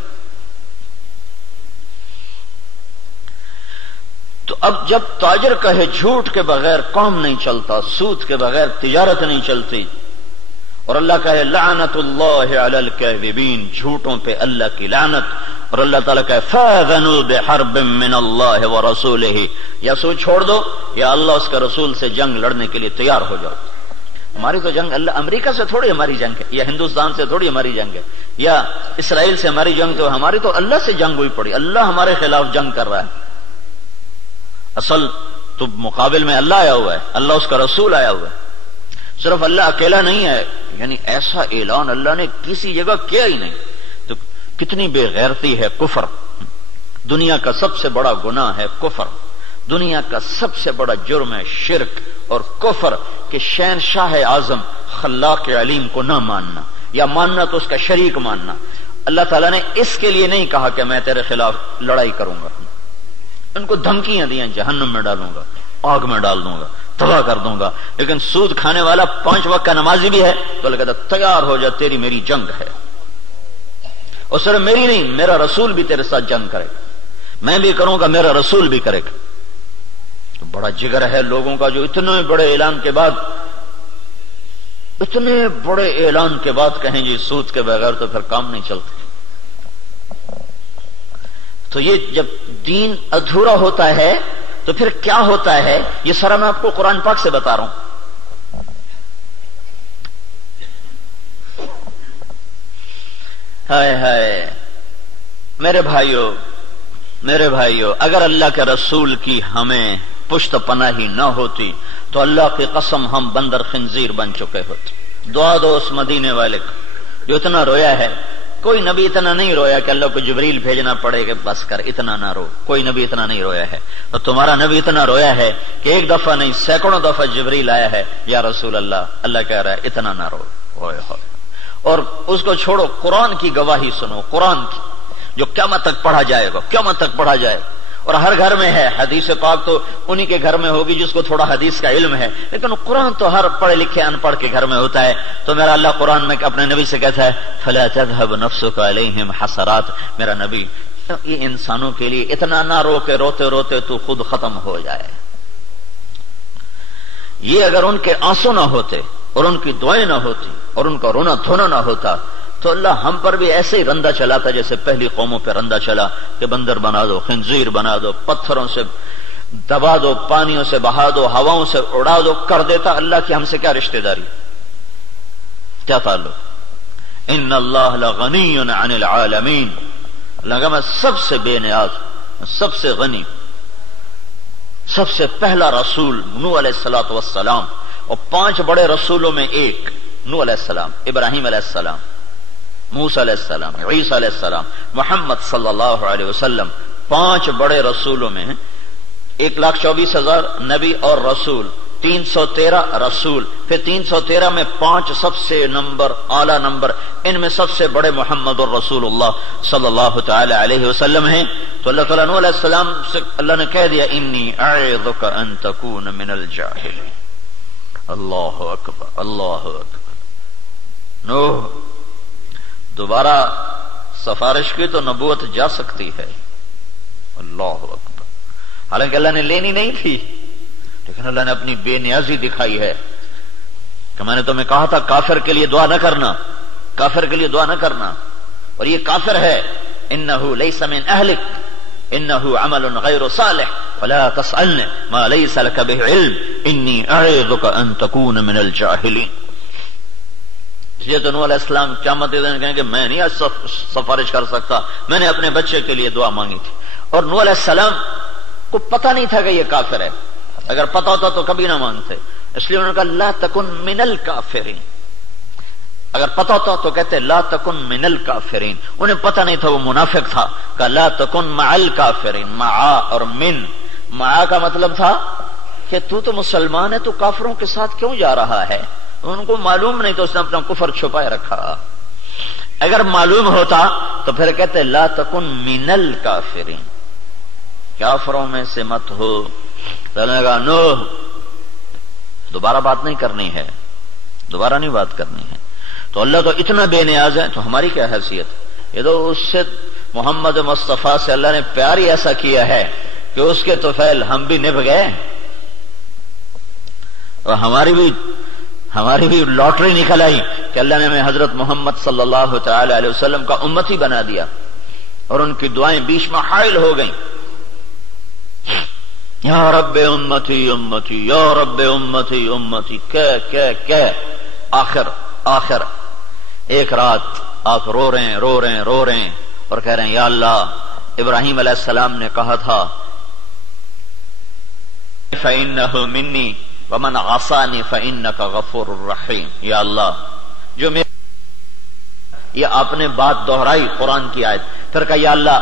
تو اب جب تاجر کہے جھوٹ کے بغیر کام نہیں چلتا, سود کے بغیر تجارت نہیں چلتی, اور اللہ کہے لعنت اللہ علی الکاذبین, جھوٹوں پہ اللہ کی لعنت, اور اللہ تعالیٰ کہے فاذنوا بحرب من اللہ ورسولہ, یا سود چھوڑ دو یا اللہ اس کے رسول سے جنگ لڑنے کے لیے تیار ہو جاؤ. ہماری تو جنگ اللہ امریکہ سے تھوڑی ہماری جنگ ہے، یا ہندوستان سے تھوڑی ہماری جنگ ہے، یا اسرائیل سے ہماری جنگ، تو ہماری تو اللہ سے جنگ ہوئی پڑی، اللہ ہمارے خلاف جنگ کر رہا ہے۔ اصل تو مقابل میں اللہ آیا ہوا ہے، اللہ اس کا رسول آیا ہوا ہے، صرف اللہ اکیلا نہیں ہے، یعنی ایسا اعلان اللہ نے کسی جگہ کیا ہی نہیں۔ تو کتنی بے غیرتی ہے کفر، دنیا کا سب سے بڑا گناہ ہے کفر، دنیا کا سب سے بڑا جرم ہے شرک اور کفر، کہ شہنشاہ اعظم خلاق علیم کو نہ ماننا، یا ماننا تو اس کا شریک ماننا۔ اللہ تعالیٰ نے اس کے لیے نہیں کہا کہ میں تیرے خلاف لڑائی کروں گا، ان کو دھمکیاں دیں جہنم میں ڈالوں گا، آگ میں ڈال دوں گا، تباہ کر دوں گا، لیکن سود کھانے والا 5 وقت کا نمازی بھی ہے تو اللہ کہتا تیار ہو جا، تیری میری جنگ ہے، اور صرف میری نہیں، میرا رسول بھی تیرے ساتھ جنگ کرے گا، میں بھی کروں گا، میرا رسول بھی کرے گا۔ تو بڑا جگر ہے لوگوں کا جو اتنے بڑے اعلان کے بعد، اتنے بڑے اعلان کے بعد کہیں جی سود کے بغیر تو پھر کام نہیں چلتا۔ تو یہ جب دین ادھورا ہوتا ہے تو پھر کیا ہوتا ہے، یہ سارا میں آپ کو قرآن پاک سے بتا رہا ہوں۔ ہائے ہائے میرے بھائیو، اگر اللہ کے رسول کی ہمیں پشت پناہی نہ ہوتی تو اللہ کی قسم ہم بندر خنزیر بن چکے ہوتے۔ دعا دو اس مدینے والے کو جو اتنا رویا ہے۔ کوئی نبی اتنا نہیں رویا کہ اللہ کو جبریل بھیجنا پڑے کہ بس کر، اتنا نہ رو، کوئی نبی اتنا نہیں رویا ہے، اور تمہارا نبی اتنا رویا ہے کہ ایک دفعہ نہیں سینکڑوں دفعہ جبریل آیا ہے، یا رسول اللہ، اللہ کہہ رہا ہے اتنا نہ رو۔ اور اس کو چھوڑو، قرآن کی گواہی سنو، قرآن کی جو قیامت تک پڑھا جائے گا، قیامت تک پڑھا جائے گا، اور ہر گھر میں ہے۔ حدیث پاک تو انہی کے گھر میں ہوگی جس کو تھوڑا حدیث کا علم ہے، لیکن قرآن تو ہر پڑھے لکھے ان پڑھ کے گھر میں ہوتا ہے۔ تو میرا اللہ قرآن میں اپنے نبی سے کہتا ہے فَلَا تَذْهَبْ نَفْسُكَ عَلَيْهِمْ حَسَرَاتٍ، میرا نبی یہ انسانوں کے لیے اتنا نہ رو کے روتے روتے تو خود ختم ہو جائے۔ یہ اگر ان کے آنسو نہ ہوتے اور ان کی دعائیں نہ ہوتی اور ان کا رونا دھونا نہ ہوتا تو اللہ ہم پر بھی ایسے ہی رندہ چلاتا جیسے پہلی قوموں پہ رندہ چلا، کہ بندر بنا دو، خنزیر بنا دو، پتھروں سے دبا دو، پانیوں سے بہا دو، ہواؤں سے اڑا دو، کر دیتا۔ اللہ کی ہم سے کیا رشتہ داری، کیا تعلق؟ ان اللہ لغنی عن العالمین، اللہ کا میں سب سے بے نیاز، سب سے غنی، سب سے پہلا رسول نوح علیہ الصلوۃ والسلام، اور 5 بڑے رسولوں میں ایک نوح علیہ السلام، ابراہیم علیہ السلام، موسیٰ علیہ السلام، عیسیٰ علیہ السلام، محمد صلی اللہ علیہ وسلم، 5 بڑے رسولوں میں 1,24,000 نبی اور رسول، 313 رسول، پھر 313 میں 5 سب سے نمبر اعلی نمبر، ان میں سب سے بڑے محمد الرسول اللہ صلی اللہ تعالی علیہ وسلم ہیں۔ تو اللہ تعالیٰ نوح علیہ السلام سے اللہ نے کہہ دیا انی اعظک ان تکون من الجاہلین۔ اللہ اکبر، اللہ اکبر۔ نوح دوبارہ سفارش کی تو نبوت جا سکتی ہے، اللہ اکبر، حالانکہ اللہ نے لینی نہیں تھی، لیکن اللہ نے اپنی بے نیازی دکھائی ہے کہ میں نے تمہیں کہا تھا کافر کے لیے دعا نہ کرنا، کافر کے لیے دعا نہ کرنا، اور یہ کافر ہے، انہ لیس من اہلک انہ عمل غیر صالح فلا تسألنی ما لیس لک بہ علم انی اعظک ان تکون من الجاہلین۔ یہ تو نوح علیہ السلام قیامت کے دن کہیں کہ میں نہیں آج سفارش کر سکتا، میں نے اپنے بچے کے لیے دعا مانگی تھی، اور نوح علیہ السلام کو پتہ نہیں تھا کہ یہ کافر ہے، اگر پتہ ہوتا تو کبھی نہ مانگتے، اس لیے انہوں نے کہا لا تکن من الکافرین، اگر پتہ ہوتا تو کہتے لا تکن من الکافرین، انہیں پتہ نہیں تھا وہ منافق تھا، کہا لا تکن مع الکافرین، مع اور من، مع کا مطلب تھا کہ تو مسلمان ہے تو کافروں کے ساتھ کیوں جا رہا ہے، ان کو معلوم نہیں تو اس نے اپنا کفر چھپائے رکھا، اگر معلوم ہوتا تو پھر کہتے لا تکن من الکافرین، کافروں میں سے مت ہو۔ کہا نوح دوبارہ بات نہیں کرنی ہے، دوبارہ نہیں بات کرنی ہے۔ تو اللہ تو اتنا بے نیاز ہے، تو ہماری کیا حیثیت؟ یہ تو اس سے محمد مصطفیٰ سے اللہ نے پیار ہی ایسا کیا ہے کہ اس کے طفیل ہم بھی نبھ گئے، اور ہماری بھی لاٹری نکل آئی کہ اللہ نے ہمیں حضرت محمد صلی اللہ تعالی علیہ وسلم کا امتی بنا دیا، اور ان کی دعائیں بیچ میں حائل ہو گئیں۔ یا رب امتی امتی یا رب امتی امتی کہ آخر ایک رات آپ رو رہے ہیں اور کہہ رہے ہیں یا اللہ ابراہیم علیہ السلام نے کہا تھا فَإِنَّهُ مِنِّي وَمَنْ عَصَانِي فَإِنَّكَ غَفُورٌ رَحِيمٌ، یا اللہ جو یہ آپ نے بات دہرائی قرآن کی آیت، پھر کہا یا اللہ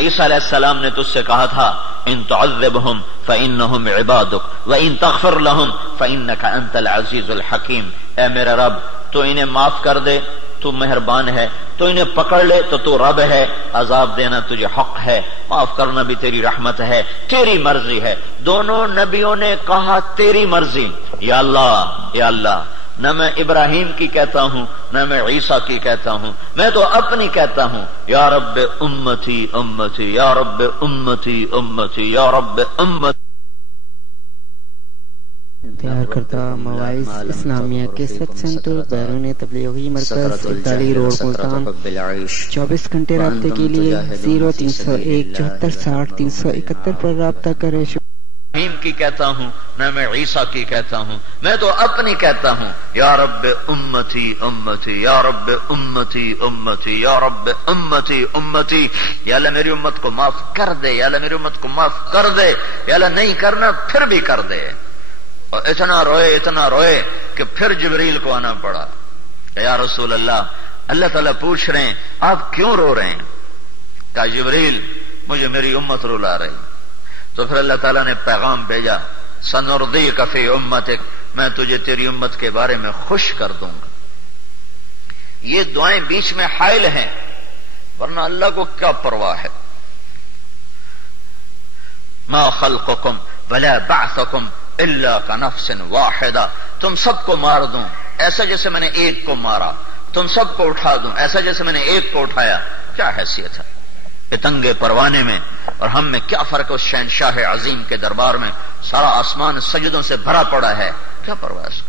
عیسیٰ علیہ السلام نے تجھ سے کہا تھا ان تعذبهم فإنهم عبادك وإن تغفر لهم فإنك أنت العزيز الحكيم، اے میرے رب تو انہیں معاف کر دے، تو مہربان ہے، تو انہیں پکڑ لے تو تو رب ہے، عذاب دینا تجھے حق ہے، معاف کرنا بھی تیری رحمت ہے، تیری مرضی ہے۔ دونوں نبیوں نے کہا تیری مرضی، یا اللہ نہ میں ابراہیم کی کہتا ہوں نہ میں عیسیٰ کی کہتا ہوں، میں تو اپنی کہتا ہوں یا رب امتی امتی یا رب امتی امتی یا رب امتی۔ تیار کردہ مواعظ اسلامیہ کے سچ سنٹر بیرون تبلیغی مرکز ابدالی روڈ ملتان 24 گھنٹے رابطے کے لیے 03017460 پر رابطہ کریں۔ ابراہیم کی کہتا ہوں نہ میں عیسیٰ کی کہتا ہوں، میں تو اپنی کہتا ہوں یا رب امتی امتی یا رب امتی امتی یا رب امتی امتی۔ یا اللہ میری امت کو معاف کر دے، یا اللہ میری امت کو معاف کر دے، یا اللہ نہیں کرنا پھر بھی کر دے۔ اور اتنا روئے کہ پھر جبریل کو آنا پڑا، یا رسول اللہ تعالیٰ پوچھ رہے ہیں آپ کیوں رو رہے ہیں؟ کہا جبریل مجھے میری امت رلا رہی۔ تو پھر اللہ تعالیٰ نے پیغام بھیجا سنردیک فی امتک، میں تجھے تیری امت کے بارے میں خوش کر دوں گا۔ یہ دعائیں بیچ میں حائل ہیں، ورنہ اللہ کو کیا پرواہ ہے۔ ما خلقکم ولا بعثکم الا کنفس واحدہ، تم سب کو مار دوں ایسا جیسے میں نے ایک کو مارا، تم سب کو اٹھا دوں ایسا جیسے میں نے ایک کو اٹھایا، کیا حیثیت ہے پتنگے پروانے میں اور ہم میں؟ کیا فرق ہے اس شہنشاہ عظیم کے دربار میں؟ سارا آسمان سجدوں سے بھرا پڑا ہے، کیا پرواہ اس کو؟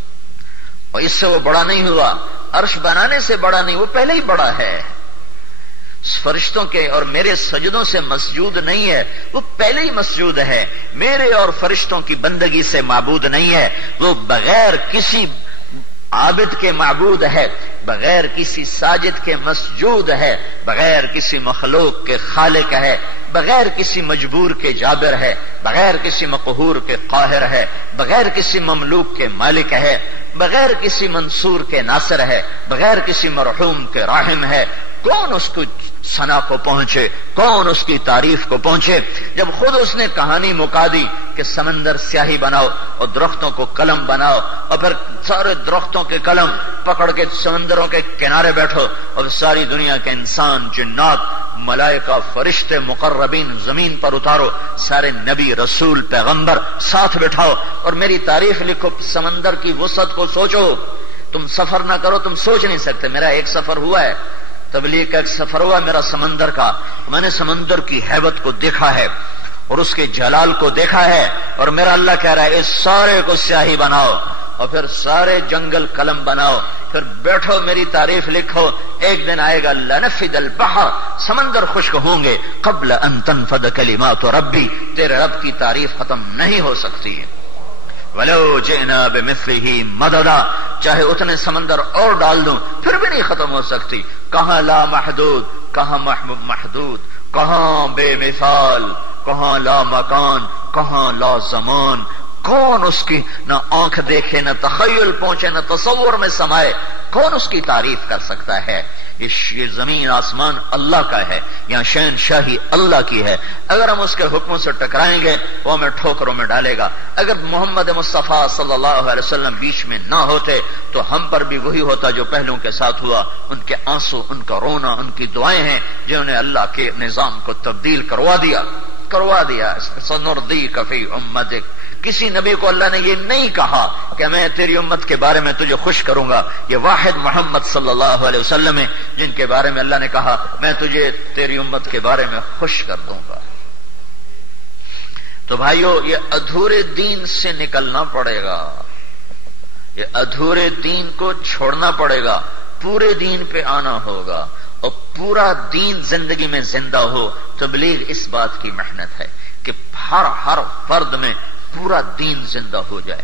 اور اس سے وہ بڑا نہیں ہوا، عرش بنانے سے بڑا نہیں، وہ پہلے ہی بڑا ہے۔ فرشتوں کے اور میرے سجدوں سے مسجود نہیں ہے، وہ پہلے ہی مسجود ہے۔ میرے اور فرشتوں کی بندگی سے معبود نہیں ہے، وہ بغیر کسی عابد کے معبود ہے، بغیر کسی ساجد کے مسجود ہے، بغیر کسی مخلوق کے خالق ہے، بغیر کسی مجبور کے جابر ہے، بغیر کسی مقہور کے قاہر ہے، بغیر کسی مملوک کے مالک ہے، بغیر کسی منصور کے ناصر ہے، بغیر کسی مرحوم کے راحم ہے۔ کون اس کو ثنا کو پہنچے، کون اس کی تعریف کو پہنچے؟ جب خود اس نے کہانی مکا دی کہ سمندر سیاہی بناؤ اور درختوں کو قلم بناؤ، اور پھر سارے درختوں کے قلم پکڑ کے سمندروں کے کنارے بیٹھو، اور ساری دنیا کے انسان جنات ملائکہ فرشتے مقربین زمین پر اتارو، سارے نبی رسول پیغمبر ساتھ بٹھاؤ اور میری تعریف لکھو۔ سمندر کی وسعت کو سوچو، تم سفر نہ کرو، تم سوچ نہیں سکتے۔ میرا ایک سفر ہوا ہے، تبلیغ کا ایک سفر ہوا میرا سمندر کا، میں نے سمندر کی ہیبت کو دیکھا ہے اور اس کے جلال کو دیکھا ہے، اور میرا اللہ کہہ رہا ہے اس سارے کو سیاہی بناؤ اور پھر سارے جنگل قلم بناؤ، پھر بیٹھو میری تعریف لکھو۔ ایک دن آئے گا لنفد البحر، سمندر خشک ہوں گے قبل ان تنفد کلمات ربی، تیرے رب کی تعریف ختم نہیں ہو سکتی ہے۔ وَلَوْ جِئْنَا بِمِثْلِهِ مَدَدًا، چاہے اتنے سمندر اور ڈال دوں پھر بھی نہیں ختم ہو سکتی۔ کہاں لا محدود، کہاں محدود، کہاں بے مثال، کہاں لا مکان، کہاں لا زمان۔ کون اس کی نہ آنکھ دیکھے، نہ تخیل پہنچے، نہ تصور میں سمائے، کون اس کی تعریف کر سکتا ہے؟ یہ زمین آسمان اللہ کا ہے، یہاں شہنشاہی اللہ کی ہے۔ اگر ہم اس کے حکموں سے ٹکرائیں گے وہ ہمیں ٹھوکروں میں ڈالے گا۔ اگر محمد مصطفیٰ صلی اللہ علیہ وسلم بیچ میں نہ ہوتے تو ہم پر بھی وہی ہوتا جو پہلوں کے ساتھ ہوا۔ ان کے آنسو، ان کا رونا، ان کی دعائیں ہیں جنہوں نے اللہ کے نظام کو تبدیل کروا دیا۔ سنردیک فی امتک، کسی نبی کو اللہ نے یہ نہیں کہا کہ میں تیری امت کے بارے میں تجھے خوش کروں گا، یہ واحد محمد صلی اللہ علیہ وسلم ہے جن کے بارے میں اللہ نے کہا میں تجھے تیری امت کے بارے میں خوش کر دوں گا۔ تو بھائیو یہ ادھورے دین سے نکلنا پڑے گا، یہ ادھورے دین کو چھوڑنا پڑے گا، پورے دین پہ آنا ہوگا، اور پورا دین زندگی میں زندہ ہو۔ تبلیغ اس بات کی محنت ہے کہ ہر فرد میں پورا دین زندہ ہو جائے،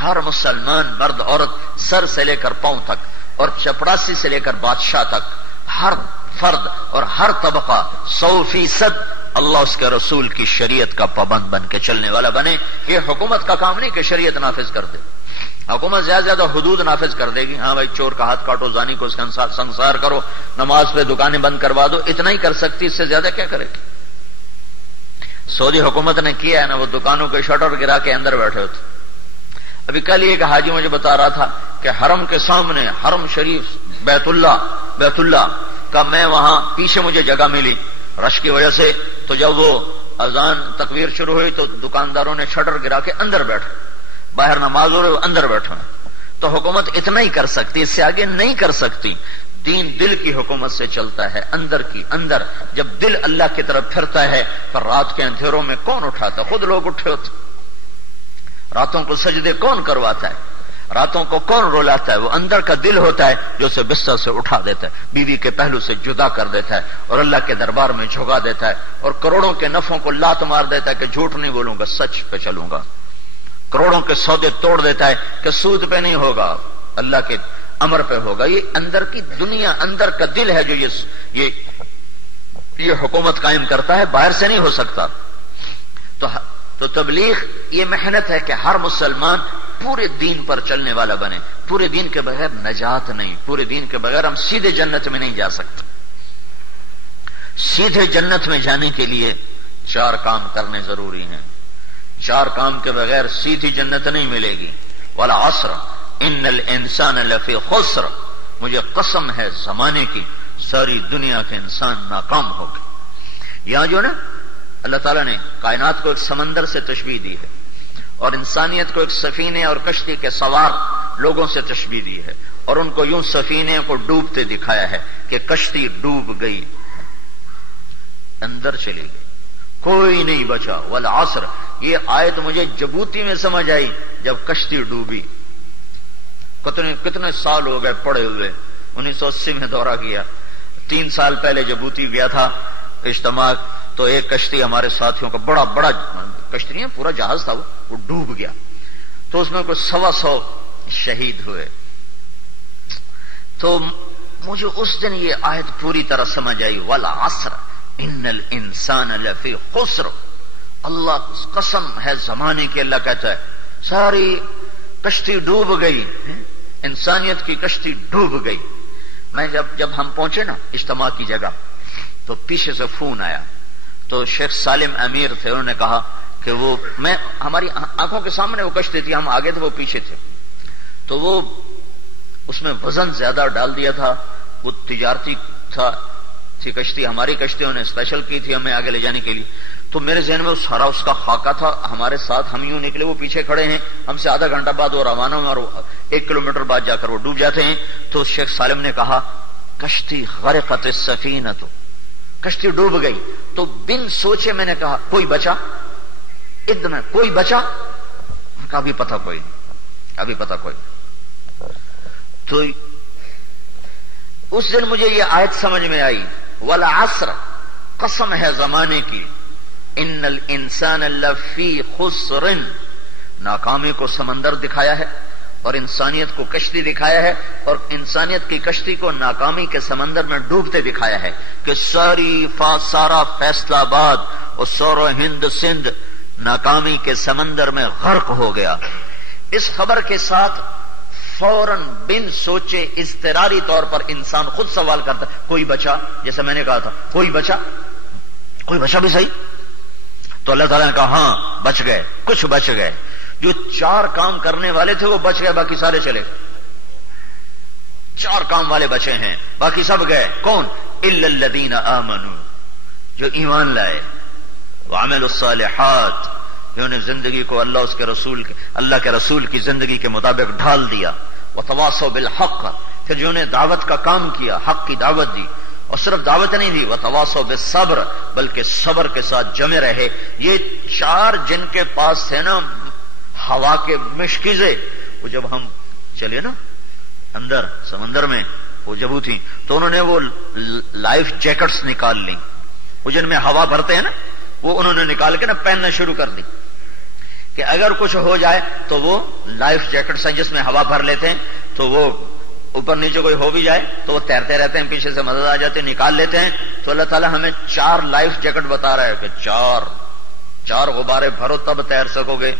ہر مسلمان مرد عورت سر سے لے کر پاؤں تک اور چپڑاسی سے لے کر بادشاہ تک ہر فرد اور ہر طبقہ 100% اللہ اس کے رسول کی شریعت کا پابند بن کے چلنے والا بنے۔ یہ حکومت کا کام نہیں کہ شریعت نافذ کر دے، حکومت زیادہ زیادہ حدود نافذ کر دے گی، ہاں بھائی چور کا ہاتھ کاٹو، زانی کو اس کا سنسار کرو، نماز پہ دکانیں بند کروا دو، اتنا ہی کر سکتی، اس سے زیادہ کیا کرے گی؟ سعودی حکومت نے کیا ہے نا، وہ دکانوں کے شٹر گرا کے اندر بیٹھے ہوتے۔ ابھی کل ایک حاجی مجھے بتا رہا تھا کہ حرم کے سامنے، حرم شریف بیت اللہ کا، میں وہاں پیچھے مجھے جگہ ملی رش کی وجہ سے، تو جب وہ اذان تکبیر شروع ہوئی تو دکانداروں نے شٹر گرا کے اندر بیٹھے، باہر نماز ہو رہے وہ اندر بیٹھے۔ تو حکومت اتنا ہی کر سکتی، اس سے آگے نہیں کر سکتی۔ دین دل کی حکومت سے چلتا ہے، اندر کی اندر۔ جب دل اللہ کی طرف پھرتا ہے تو رات کے اندھیروں میں کون اٹھاتا؟ خود لوگ اٹھے ہوتے۔ راتوں کو سجدے کون کرواتا ہے؟ راتوں کو کون رولاتا ہے؟ وہ اندر کا دل ہوتا ہے جو اسے بستر سے اٹھا دیتا ہے، بیوی کے پہلو سے جدا کر دیتا ہے اور اللہ کے دربار میں جھکا دیتا ہے، اور کروڑوں کے نفعوں کو لات مار دیتا ہے کہ جھوٹ نہیں بولوں گا، سچ پہ چلوں گا۔ کروڑوں کے سودے توڑ دیتا ہے کہ سود پہ نہیں ہوگا، اللہ کے امر پہ ہوگا۔ یہ اندر کی دنیا، اندر کا دل ہے جو یہ حکومت قائم کرتا ہے، باہر سے نہیں ہو سکتا۔ تو تبلیغ یہ محنت ہے کہ ہر مسلمان پورے دین پر چلنے والا بنے۔ پورے دین کے بغیر نجات نہیں، پورے دین کے بغیر ہم سیدھے جنت میں نہیں جا سکتے۔ سیدھے جنت میں جانے کے لیے 4 کام کرنے ضروری ہیں۔ 4 کام کے بغیر سیدھی جنت نہیں ملے گی۔ والعصر ان الانسان لفی خسر، مجھے قسم ہے زمانے کی، ساری دنیا کے انسان ناکام ہو گئے۔ یہاں جو نا اللہ تعالیٰ نے کائنات کو ایک سمندر سے تشبیہ دی ہے، اور انسانیت کو ایک سفینے اور کشتی کے سوار لوگوں سے تشبیہ دی ہے، اور ان کو یوں سفینے کو ڈوبتے دکھایا ہے کہ کشتی ڈوب گئی، اندر چلی گئی، کوئی نہیں بچا۔ والعصر، یہ آیت مجھے جبوتی میں سمجھ آئی جب کشتی ڈوبی۔ کتنے سال ہو گئے پڑے ہوئے، 1980 میں دورہ کیا، 3 سال پہلے جبوتی گیا تھا اجتماع، تو ایک کشتی ہمارے ساتھیوں کا، بڑا کشتی نہیں، پورا جہاز تھا، وہ ڈوب گیا، تو اس میں کوئی 125 شہید ہوئے۔ تو مجھے اس دن یہ آیت پوری طرح سمجھ آئی، والعصر ان الانسان لفی خسر۔ اللہ قسم ہے زمانے کی، اللہ کہتا ہے ساری کشتی ڈوب گئی، انسانیت کی کشتی ڈوب گئی۔ میں جب ہم پہنچے نا اجتماع کی جگہ، تو پیچھے سے فون آیا، تو شیخ سالم امیر تھے، انہوں نے کہا کہ ہماری آنکھوں کے سامنے وہ کشتی تھی، ہم آگے تھے وہ پیچھے تھے، تو وہ اس میں وزن زیادہ ڈال دیا تھا، وہ تجارتی تھی کشتی، ہماری کشتیوں نے اسپیشل کی تھی ہمیں آگے لے جانے کے لیے۔ تو میرے ذہن میں سارا اس کا خاکہ تھا، ہمارے ساتھ ہم یوں نکلے، وہ پیچھے کھڑے ہیں، ہم سے آدھا گھنٹہ بعد وہ روانہ ہوئے، اور 1 کلومیٹر بعد جا کر وہ ڈوب جاتے ہیں۔ تو شیخ سالم نے کہا کشتی غرقت السفینۃ، کشتی ڈوب گئی۔ تو بن سوچے میں نے کہا کوئی بچا؟ میں کوئی بچا؟ ابھی پتہ کوئی نہیں، ابھی پتہ کوئی نہیں۔ تو اس دن مجھے یہ آیت سمجھ میں آئی، والعصر، قسم ہے زمانے کی، ان الانسان لفی خسر، ناکامی کو سمندر دکھایا ہے اور انسانیت کو کشتی دکھایا ہے، اور انسانیت کی کشتی کو ناکامی کے سمندر میں ڈوبتے دکھایا ہے کہ سارا فیصلہ آباد اور سورا ہند سندھ ناکامی کے سمندر میں غرق ہو گیا۔ اس خبر کے ساتھ فوراً بن سوچے اضطراری طور پر انسان خود سوال کرتا کوئی بچا؟ جیسا میں نے کہا تھا کوئی بچا، کوئی بچا بھی صحیح؟ تو اللہ تعالیٰ نے کہا ہاں بچ گئے، کچھ بچ گئے، جو 4 کام کرنے والے تھے وہ بچ گئے، باقی سارے چلے۔ 4 کام والے بچے ہیں، باقی سب گئے۔ کون؟ الا الذین آمنوا، جو ایمان لائے، وعملوا الصالحات، جنہوں نے زندگی کو اللہ کے رسول کی زندگی کے مطابق ڈھال دیا، وتواصوا بالحق، پھر جنہوں نے دعوت کا کام کیا، حق کی دعوت دی، اور صرف دعوت نہیں دی، وتواصوا بالصبر، بلکہ صبر کے ساتھ جمے رہے۔ یہ 4 جن کے پاس تھے نا ہوا کے مشکیزیں، وہ جب ہم چلے نا اندر سمندر میں، وہ جب تھی تو انہوں نے وہ لائف جیکٹس نکال لی، وہ جن میں ہوا بھرتے ہیں نا، وہ انہوں نے نکال کے نا پہننا شروع کر دی کہ اگر کچھ ہو جائے تو وہ لائف جیکٹس ہیں جس میں ہوا بھر لیتے ہیں، تو وہ اوپر نیچے کوئی ہو بھی جائے تو وہ تیرتے رہتے ہیں، پیچھے سے مدد آ جاتے ہیں، نکال لیتے ہیں. تو اللہ تعالیٰ ہمیں 4 لائف جیکٹ بتا رہا ہے کہ 4 غبارے بھرو تب تیر سکو گے.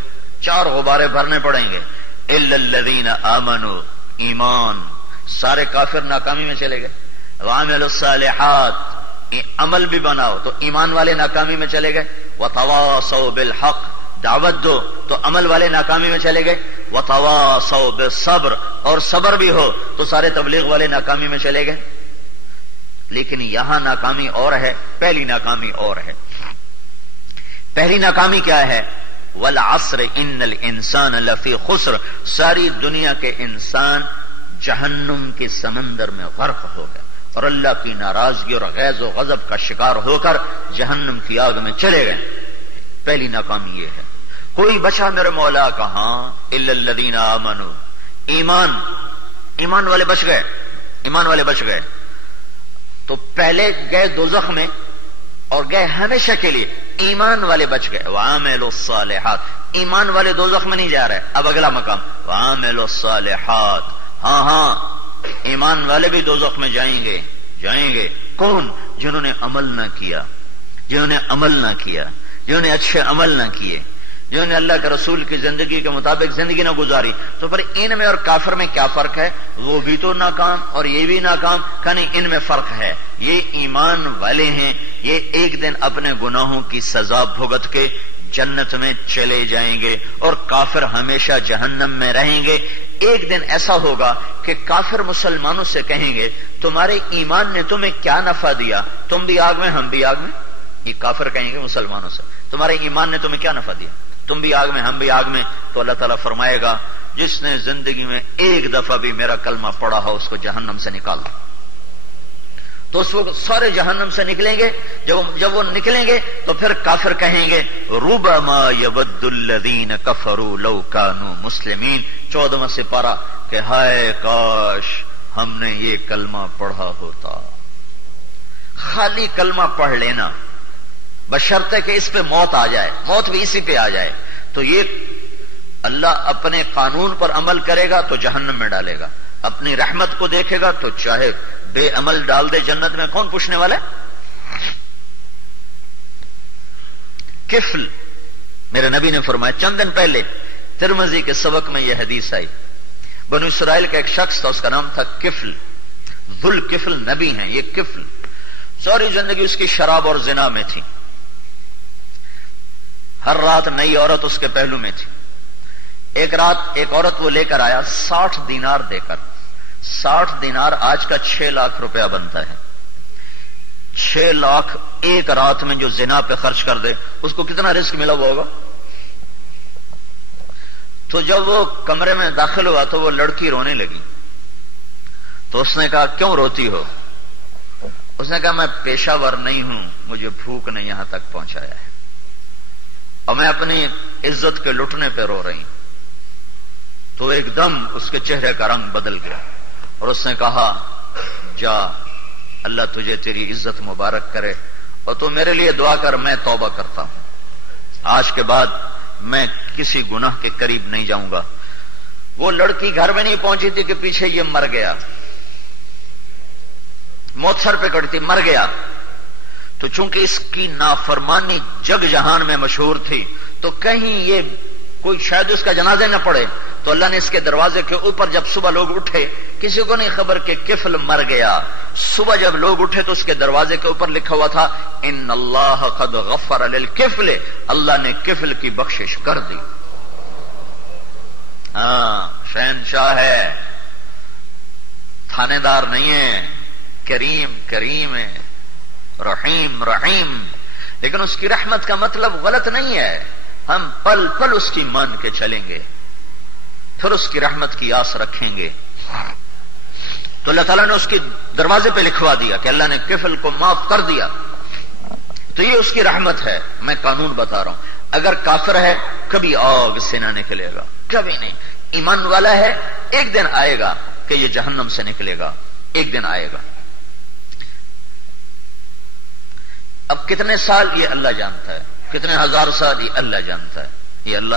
4 غبارے بھرنے پڑیں گے. الا الذین آمنوا، ایمان، سارے کافر ناکامی میں چلے گئے. وعملوا الصالحات، عمل بھی بناؤ تو ایمان والے ناکامی میں چلے گئے. وتواصوا بالحق، دعوت دو تو عمل والے ناکامی میں چلے گئے. وتواصوا بالصبر، اور صبر بھی ہو تو سارے تبلیغ والے ناکامی میں چلے گئے. لیکن یہاں ناکامی اور ہے، پہلی ناکامی اور ہے. پہلی ناکامی کیا ہے؟ والعصر ان الانسان لفی خسر، ساری دنیا کے انسان جہنم کے سمندر میں غرق ہو گئے اور اللہ کی ناراضگی اور غیظ و غضب کا شکار ہو کر جہنم کی آگ میں چلے گئے. پہلی ناکامی یہ ہے. کوئی بچا میرے مولا کہاں؟ الا الذین آمنوا، ایمان والے بچ گئے. ایمان والے بچ گئے تو پہلے گئے دوزخ میں اور گئے ہمیشہ کے لیے. ایمان والے بچ گئے. وعملوا الصالحات، ایمان والے دوزخ میں نہیں جا رہے. اب اگلا مقام وعملوا الصالحات. ہاں ایمان والے بھی دوزخ میں جائیں گے. کون؟ جنہوں نے عمل نہ کیا، جنہوں نے اچھے عمل نہ کیے، جنہوں نے اللہ کے رسول کی زندگی کے مطابق زندگی نہ گزاری. تو پھر ان میں اور کافر میں کیا فرق ہے؟ وہ بھی تو ناکام اور یہ بھی ناکام. کہیں ان میں فرق ہے. یہ ایمان والے ہیں، یہ ایک دن اپنے گناہوں کی سزا بھگت کے جنت میں چلے جائیں گے اور کافر ہمیشہ جہنم میں رہیں گے. ایک دن ایسا ہوگا کہ کافر مسلمانوں سے کہیں گے تمہارے ایمان نے تمہیں کیا نفع دیا؟ تم بھی آگ میں، ہم بھی آگ میں. یہ کافر کہیں گے مسلمانوں سے تمہارے ایمان نے تمہیں کیا نفع دیا؟ تم بھی آگ میں، ہم بھی آگ میں. تو اللہ تعالیٰ فرمائے گا جس نے زندگی میں ایک دفعہ بھی میرا کلمہ پڑھا ہو اس کو جہنم سے نکال دو. تو اس وقت سارے جہنم سے نکلیں گے. جب وہ نکلیں گے تو پھر کافر کہیں گے ربما یود الذین کفروا لو کانوا مسلمین. 14واں سپارہ کہ ہائے کاش ہم نے یہ کلمہ پڑھا ہوتا. خالی کلمہ پڑھ لینا بشرطے کہ اس پہ موت آ جائے، موت بھی اسی پہ آ جائے. تو یہ اللہ اپنے قانون پر عمل کرے گا تو جہنم میں ڈالے گا، اپنی رحمت کو دیکھے گا تو چاہے بے عمل ڈال دے جنت میں. کون پوچھنے والا ہے؟ کفل، میرے نبی نے فرمایا چند دن پہلے ترمذی کے سبق میں یہ حدیث آئی. بنو اسرائیل کا ایک شخص تھا، اس کا نام تھا کفل. ذل کفل نبی ہیں یہ کفل. ساری زندگی اس کی شراب اور زنا میں تھی. ہر رات نئی عورت اس کے پہلو میں تھی. ایک رات ایک عورت وہ لے کر آیا 60 دینار دے کر. 60 دینار آج کا 6 لاکھ روپیہ بنتا ہے. 6 لاکھ ایک رات میں جو زنا پہ خرچ کر دے اس کو کتنا رزق ملا ہوا ہوگا. تو جب وہ کمرے میں داخل ہوا تو وہ لڑکی رونے لگی. تو اس نے کہا کیوں روتی ہو؟ اس نے کہا میں پیشہ ور نہیں ہوں، مجھے بھوک نے یہاں تک پہنچایا ہے اور میں اپنی عزت کے لٹنے پہ رو رہی ہوں. تو ایک دم اس کے چہرے کا رنگ بدل گیا اور اس نے کہا جا، اللہ تجھے تیری عزت مبارک کرے اور تو میرے لیے دعا کر، میں توبہ کرتا ہوں، آج کے بعد میں کسی گناہ کے قریب نہیں جاؤں گا. وہ لڑکی گھر میں نہیں پہنچی تھی کہ پیچھے یہ مر گیا، موت سر پہ کڑی تھی، مر گیا. تو چونکہ اس کی نافرمانی جگ جہان میں مشہور تھی تو کہیں یہ کوئی شاید اس کا جنازہ نہ پڑے. تو اللہ نے اس کے دروازے کے اوپر جب صبح لوگ اٹھے، کسی کو نہیں خبر کہ کفل مر گیا. صبح جب لوگ اٹھے تو اس کے دروازے کے اوپر لکھا ہوا تھا ان اللہ قد غفر للکفل، اللہ نے کفل کی بخشش کر دی. ہاں شہنشاہ ہے، تھانے دار نہیں ہے، کریم ہے، رحیم رحیم. لیکن اس کی رحمت کا مطلب غلط نہیں ہے. ہم پل پل اس کی مان کے چلیں گے، پھر اس کی رحمت کی آس رکھیں گے. تو اللہ تعالیٰ نے اس کے دروازے پہ لکھوا دیا کہ اللہ نے کفل کو معاف کر دیا. تو یہ اس کی رحمت ہے. میں قانون بتا رہا ہوں، اگر کافر ہے کبھی آگ سے نہ نکلے گا، کبھی نہیں. ایمان والا ہے ایک دن آئے گا کہ یہ جہنم سے نکلے گا، ایک دن آئے گا. اب کتنے سال یہ اللہ جانتا ہے، کتنے ہزار سال یہ اللہ جانتا ہے، یہ اللہ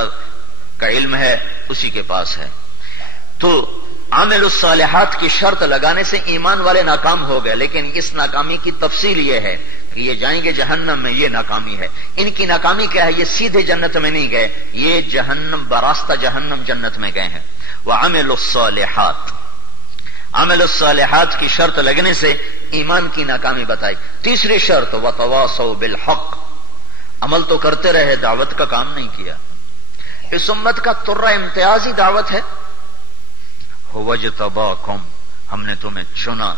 کا علم ہے، اسی کے پاس ہے۔ تو عامل الصالحات کی شرط لگانے سے ایمان والے ناکام ہو گئے، لیکن اس ناکامی کی تفصیل یہ ہے کہ یہ جائیں گے جہنم میں، یہ ناکامی ہے۔ ان کی ناکامی کیا ہے؟ یہ سیدھے جنت میں نہیں گئے، یہ جہنم براستہ جہنم جنت میں گئے ہیں۔ وعملوا الصالحات، عمل الصالحات کی شرط لگنے سے ایمان کی ناکامی بتائی۔ تیسری شرط وتواصوا بالحق، عمل تو کرتے رہے، دعوت کا کام نہیں کیا۔ اس امت کا ترہ امتیازی دعوت ہے، هو اجتباکم، ہم نے تمہیں چنا،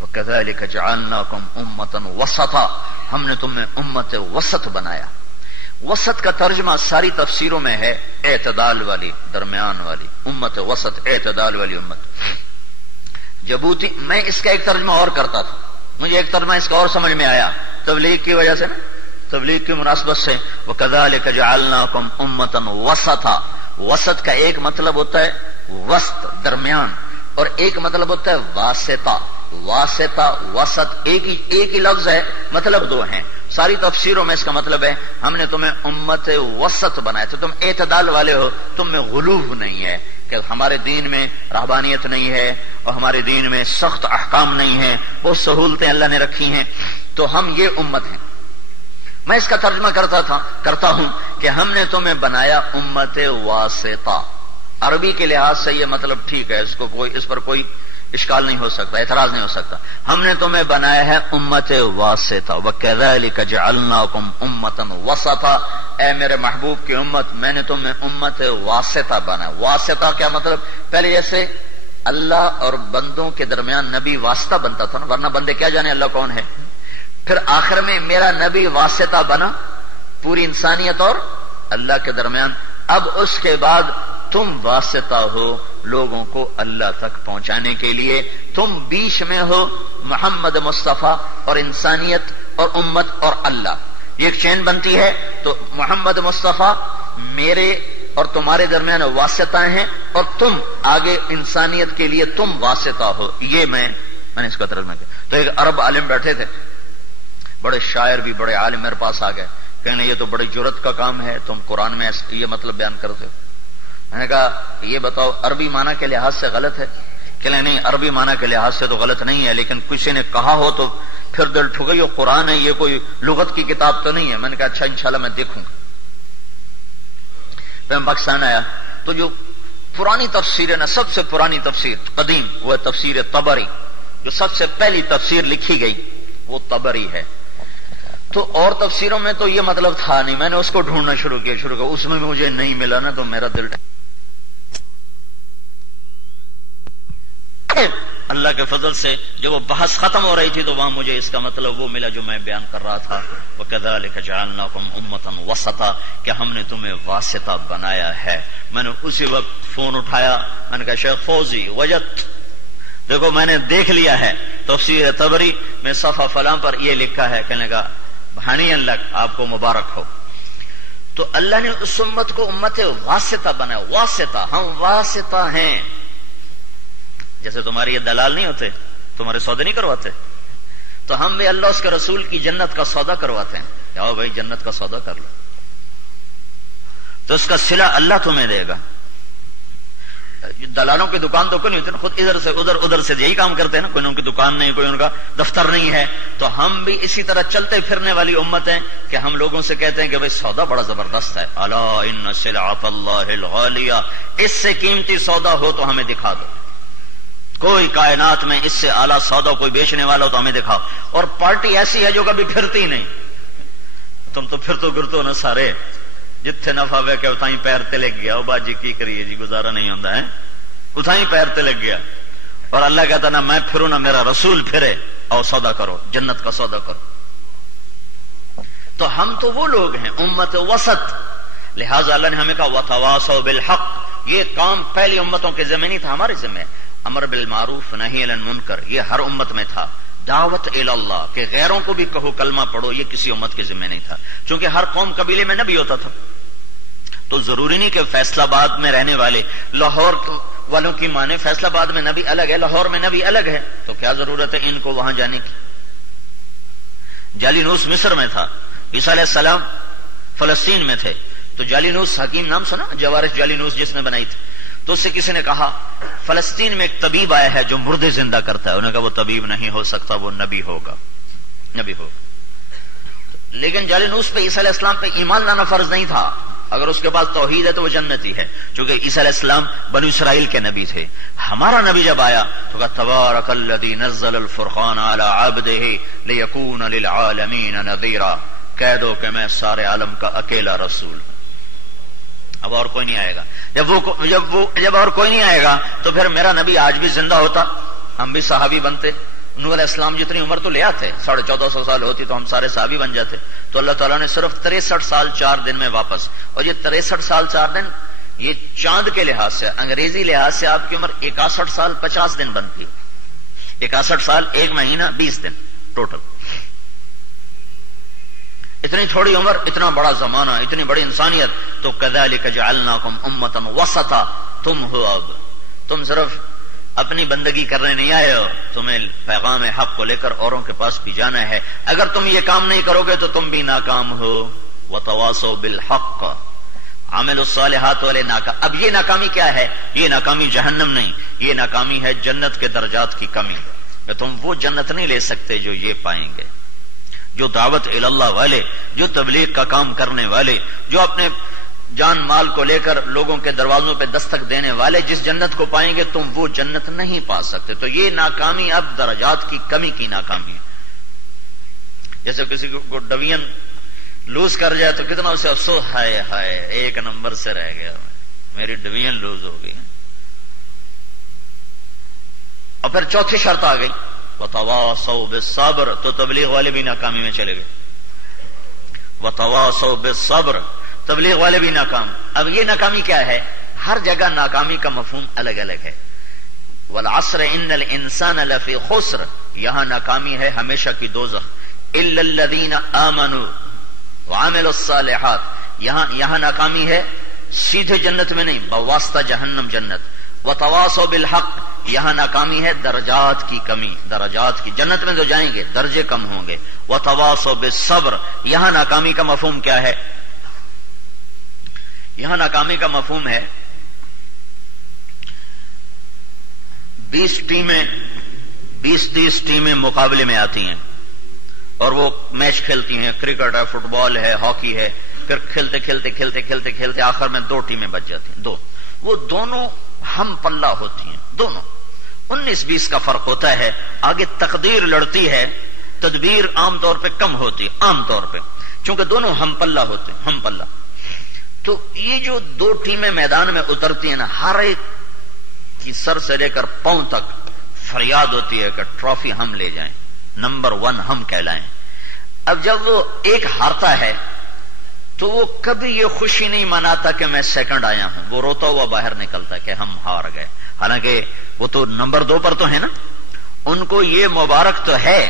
وَكَذَلِكَ جَعَلْنَاكُمْ أُمَّةً وَسَطًا، ہم نے تمہیں امت وسط بنایا۔ وسط کا ترجمہ ساری تفسیروں میں ہے اعتدال والی، درمیان والی امت وسط، اعتدال والی امت۔ جبوتی میں اس کا ایک ترجمہ اور کرتا تھا، مجھے ایک ترجمہ اس کا اور سمجھ میں آیا تبلیغ کی وجہ سے نا، تبلیغ کی مناسبت سے، وَكَذَلِكَ جَعَلْنَاكُمْ أُمَّةً وَسَطًا۔ وسط کا ایک مطلب ہوتا ہے وسط، درمیان، اور ایک مطلب ہوتا ہے واسطہ۔ واسطہ وسط ایک ہی لفظ ہے، مطلب دو ہیں۔ ساری تفسیروں میں اس کا مطلب ہے ہم نے تمہیں امت وسط بنایا تھا، تم اعتدال والے ہو، تم میں غلو نہیں ہے کہ ہمارے دین میں رہبانیت نہیں ہے اور ہمارے دین میں سخت احکام نہیں ہے، وہ سہولتیں اللہ نے رکھی ہیں، تو ہم یہ امت ہیں۔ میں اس کا ترجمہ کرتا ہوں کہ ہم نے تمہیں بنایا امت واسطہ۔ عربی کے لحاظ سے یہ مطلب ٹھیک ہے، اس پر کوئی اشکال نہیں ہو سکتا، اعتراض نہیں ہو سکتا۔ ہم نے تمہیں بنایا ہے امت واسطہ، وَكَذَلِكَ جَعَلْنَاكُمْ أُمَّةً وَسَطًا، اے میرے محبوب کی امت، میں نے تمہیں امت واسطہ بنایا۔ واسطہ کیا مطلب؟ پہلے جیسے اللہ اور بندوں کے درمیان نبی واسطہ بنتا تھا نا، ورنہ بندے کیا جانے اللہ کون ہے۔ پھر آخر میں میرا نبی واسطہ بنا پوری انسانیت اور اللہ کے درمیان۔ اب اس کے بعد تم واسطہ ہو لوگوں کو اللہ تک پہنچانے کے لیے، تم بیچ میں ہو محمد مصطفیٰ اور انسانیت اور امت اور اللہ، یہ ایک چین بنتی ہے۔ تو محمد مصطفیٰ میرے اور تمہارے درمیان واسطہ ہیں، اور تم آگے انسانیت کے لیے تم واسطہ ہو۔ یہ میں نے اس کا ترجمہ کیا۔ تو ایک عرب عالم بیٹھے تھے، بڑے شاعر بھی، بڑے عالم میرے پاس آ گئے، کہنے یہ تو بڑی جرت کا کام ہے، تم قرآن میں یہ مطلب بیان کرتے ہو۔ میں نے کہا یہ بتاؤ عربی معنی کے لحاظ سے غلط ہے؟ کہ نہیں، عربی معنی کے لحاظ سے تو غلط نہیں ہے، لیکن کسی نے کہا ہو تو پھر دل ٹھگئی، یہ قرآن ہے، یہ کوئی لغت کی کتاب تو نہیں ہے۔ میں نے کہا اچھا انشاءاللہ میں دیکھوں گا۔ میں پاکستان آیا تو جو پرانی تفسیر ہے نا، سب سے پرانی تفسیر قدیم، وہ ہے تفسیر طبری، جو سب سے پہلی تفسیر لکھی گئی وہ طبری ہے۔ تو اور تفسیروں میں تو یہ مطلب تھا نہیں، میں نے اس کو ڈھونڈنا شروع کیا، اس میں بھی مجھے نہیں ملا نا، تو میرا دل اللہ کے فضل سے جب وہ بحث ختم ہو رہی تھی تو وہاں مجھے اس کا مطلب وہ ملا جو میں بیان کر رہا تھا، وَكَذَلِكَ جَعَلْنَاكُمْ أُمَّةً وَسَطًا، کہ ہم نے تمہیں واسطہ بنایا ہے۔ میں نے اسی وقت فون اٹھایا، میں نے کہا شیخ فوزی وجد، دیکھو میں نے دیکھ لیا ہے تفسیر طبری میں صفحہ فلاں پر یہ لکھا ہے۔ کہنے کا ہنیئا لک، آپ کو مبارک ہو۔ تو اللہ نے اس امت کو امت واسطہ بنایا۔ واسطہ، ہم واسطہ ہیں، جیسے تمہارے یہ دلال نہیں ہوتے، تمہارے سودے نہیں کرواتے، تو ہم بھی اللہ اس کے رسول کی جنت کا سودا کرواتے ہیں۔ جاؤ بھائی جنت کا سودا کر لو، تو اس کا صلہ اللہ تمہیں دے گا۔ دلالوں کی دکان تو کوئی نہیں ہوتی نا، خود ادھر سے ادھر سے یہی کام کرتے ہیں نا، کوئی ان کی دکان نہیں، کوئی ان کا دفتر نہیں ہے۔ تو ہم بھی اسی طرح چلتے پھرنے والی امت ہیں کہ ہم لوگوں سے کہتے ہیں کہ بھائی سودا بڑا زبردست ہے، الا ان سلعۃ اللہ الغالیہ، اس سے قیمتی سودا ہو تو ہمیں دکھا دو، کوئی کائنات میں اس سے اعلیٰ سودا کوئی بیچنے والا ہو تو ہمیں دکھاؤ۔ اور پارٹی ایسی ہے جو کبھی پھرتی نہیں، تم تو پھر تو گرتو نا سارے، جتھے نفع وے کہ اتھائی پیر تے لگ گیا، او باجی کی کریے جی، گزارا نہیں ہوتا ہے، اتھائی پیر تے لگ گیا۔ اور اللہ کہتا نا میں پھروں نہ میرا رسول پھرے، اور سودا کرو، جنت کا سودا کرو۔ تو ہم تو وہ لوگ ہیں امت وسط، لہذا اللہ نے ہمیں کہا وتواصوا بالحق، یہ کام پہلی امتوں کے ذمہ نہیں تھا، ہمارے ذمہ۔ امر بالمعروف نہی عن المنکر، یہ ہر امت میں تھا۔ دعوت الی اللہ، کہ غیروں کو بھی کہو کلمہ پڑھو، یہ کسی امت کے ذمہ نہیں تھا، چونکہ ہر قوم قبیلے میں نبی ہوتا تھا۔ تو ضروری نہیں کہ فیصلہ آباد میں رہنے والے لاہور والوں کی مانے، فیصلہ آباد میں نبی الگ ہے، لاہور میں نبی الگ ہے، تو کیا ضرورت ہے ان کو وہاں جانے کی۔ جالینوس مصر میں تھا، عیسیٰ علیہ السلام فلسطین میں تھے. تو جالینوس حکیم نام سنا، جوارش جالینوس جس نے بنائی تھی. تو اس سے کسی نے کہا فلسطین میں ایک طبیب آیا ہے جو مردے زندہ کرتا ہے. انہوں نے کہا وہ طبیب نہیں ہو سکتا، وہ نبی ہوگا، نبی ہوگا. لیکن جالینوس پہ عیسیٰ علیہ السلام پہ ایمان لانا فرض نہیں تھا. اگر اس کے پاس توحید ہے تو وہ جنتی ہے، چونکہ عیسیٰ علیہ السلام بنو اسرائیل کے نبی تھے. ہمارا نبی جب آیا تو کہا تبارک الذی نزل الفرقان علی عبدہ لیکون للعالمین نذیرا. کہہ دو کہ میں سارے عالم کا اکیلا رسول. اب اور کوئی نہیں آئے گا. جب اور کوئی نہیں آئے گا تو پھر میرا نبی آج بھی زندہ ہوتا، ہم بھی صحابی بنتے. نوح علیہ السلام جتنی عمر تو لے آتے، 1450 سال ہوتی تو ہم سارے صحابی بن جاتے. تو اللہ تعالیٰ نے صرف 63 سال 4 دن میں واپس. اور یہ 63 سال 4 دن یہ چاند کے لحاظ سے، انگریزی لحاظ سے آپ کی عمر 61 سال 50 دن بنتی. 61 سال 1 مہینہ 20 دن ٹوٹل. اتنی تھوڑی عمر، اتنا بڑا زمانہ، اتنی بڑی انسانیت. تو کذالک جعلناکم امۃ وسطا. تم ہو اب، تم صرف اپنی بندگی کرنے نہیں آئے ہو، تمہیں پیغام حق کو لے کر اوروں کے پاس بھی جانا ہے. اگر تم یہ کام نہیں کرو گے تو تم بھی ناکام ہو. وتواصوا بالحق. عامل الصالحات والے ناکام. اب یہ ناکامی کیا ہے؟ یہ ناکامی جہنم نہیں، یہ ناکامی ہے جنت کے درجات کی کمی. کہ تم وہ جنت نہیں لے سکتے جو یہ پائیں گے. جو دعوت اللہ والے، جو تبلیغ کا کام کرنے والے، جو اپنے جان مال کو لے کر لوگوں کے دروازوں پہ دستک دینے والے جس جنت کو پائیں گے تم وہ جنت نہیں پا سکتے. تو یہ ناکامی اب درجات کی کمی کی ناکامی ہے. جیسے کسی کو ڈویژن لوز کر جائے تو کتنا اسے افسوس، ہائے ہائے 1 نمبر سے رہ گیا، میری ڈویژن لوز ہو گئی. اور پھر چوتھی شرط آ گئی وتواصوا بالصبر. تو تبلیغ والے بھی ناکامی میں چلے گئے. وتواصوا بالصبر، تبلیغ والے بھی ناکام. اب یہ ناکامی کیا ہے؟ ہر جگہ ناکامی کا مفہوم الگ الگ ہے. والعصر ان الانسان لفی خسر، یہاں ناکامی ہے ہمیشہ کی دوزخ. الا الذین آمنوا وعملوا الصالحات، یہاں ناکامی ہے سیدھے جنت میں نہیں، بواسطہ جہنم جنت. وتواصوا بالحق، یہاں ناکامی ہے درجات کی کمی، درجات کی. جنت میں تو جائیں گے، درجے کم ہوں گے. وتواصوا بالصبر، یہاں ناکامی کا مفہوم کیا ہے؟ یہاں ناکامی کا مفہوم ہے 20 ٹیمیں 20-30 ٹیمیں مقابلے میں آتی ہیں اور وہ میچ کھیلتی ہیں. کرکٹ ہے، فٹ بال ہے، ہاکی ہے. پھر کھیلتے کھیلتے کھیلتے کھیلتے کھیلتے آخر میں 2 ٹیمیں بچ جاتی ہیں. وہ دونوں ہم پلہ ہوتی ہیں. دونوں 19-20 کا فرق ہوتا ہے. آگے تقدیر لڑتی ہے، تدبیر عام طور پہ کم ہوتی ہے. عام طور پہ چونکہ دونوں ہم پلہ ہوتے ہیں، ہم پلہ. تو یہ جو 2 ٹیمیں میدان میں اترتی ہیں نا، ہر ایک کی سر سے لے کر پاؤں تک فریاد ہوتی ہے کہ ٹرافی ہم لے جائیں، نمبر 1 ہم کہلائیں. اب جب وہ ایک ہارتا ہے تو وہ کبھی یہ خوشی نہیں مناتا کہ میں سیکنڈ آیا ہوں. وہ روتا ہوا باہر نکلتا کہ ہم ہار گئے. حالانکہ وہ تو نمبر 2 پر تو ہے نا. ان کو یہ مبارک تو ہے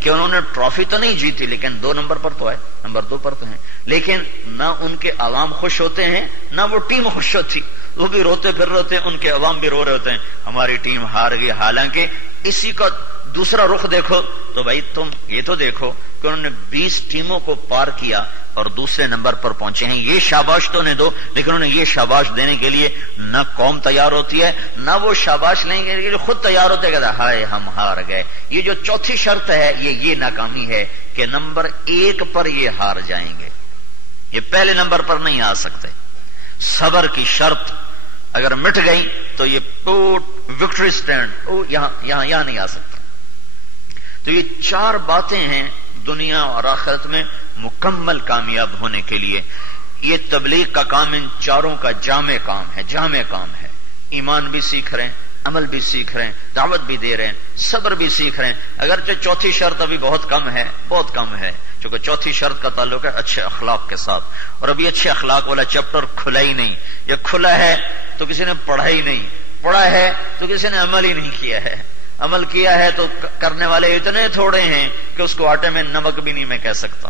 کہ انہوں نے ٹرافی تو نہیں جیتی، لیکن 2 نمبر پر تو ہے، نمبر 2 پر تو ہیں. لیکن نہ ان کے عوام خوش ہوتے ہیں نہ وہ ٹیم خوش ہوتی. وہ بھی روتے پھر روتے، ان کے عوام بھی رو رہے ہوتے ہیں ہماری ٹیم ہار گئی. حالانکہ اسی کا دوسرا رخ دیکھو تو بھائی تم یہ تو دیکھو کہ انہوں نے 20 ٹیموں کو پار کیا اور دوسرے نمبر پر پہنچے ہیں. یہ شاباش تو انہیں دو، لیکن انہیں یہ شاباش دینے کے لیے نہ قوم تیار ہوتی ہے، نہ وہ شاباش لینے کے لیے خود تیار ہوتے کہ ہائے ہم ہار گئے. یہ جو چوتھی شرط ہے یہ ناکامی ہے کہ نمبر 1 پر یہ ہار جائیں گے. یہ پہلے نمبر پر نہیں آ سکتے. صبر کی شرط اگر مٹ گئی تو یہ وکٹری سٹینڈ یہاں نہیں آ سکتا. تو یہ 4 باتیں ہیں دنیا اور آخرت میں مکمل کامیاب ہونے کے لیے. یہ تبلیغ کا کام ان 4 کا جامع کام ہے. جامع کام ہے. ایمان بھی سیکھ رہے ہیں، عمل بھی سیکھ رہے ہیں، دعوت بھی دے رہے ہیں، صبر بھی سیکھ رہے ہیں. اگرچہ چوتھی شرط ابھی بہت کم ہے، بہت کم ہے، چونکہ چوتھی شرط کا تعلق ہے اچھے اخلاق کے ساتھ. اور ابھی اچھے اخلاق والا چیپٹر کھلا ہی نہیں. یہ کھلا ہے تو کسی نے پڑھا ہی نہیں، پڑھا ہے تو کسی نے عمل ہی نہیں کیا ہے. عمل کیا ہے تو کرنے والے اتنے تھوڑے ہیں کہ اس کو آٹے میں نمک بھی نہیں میں کہہ سکتا.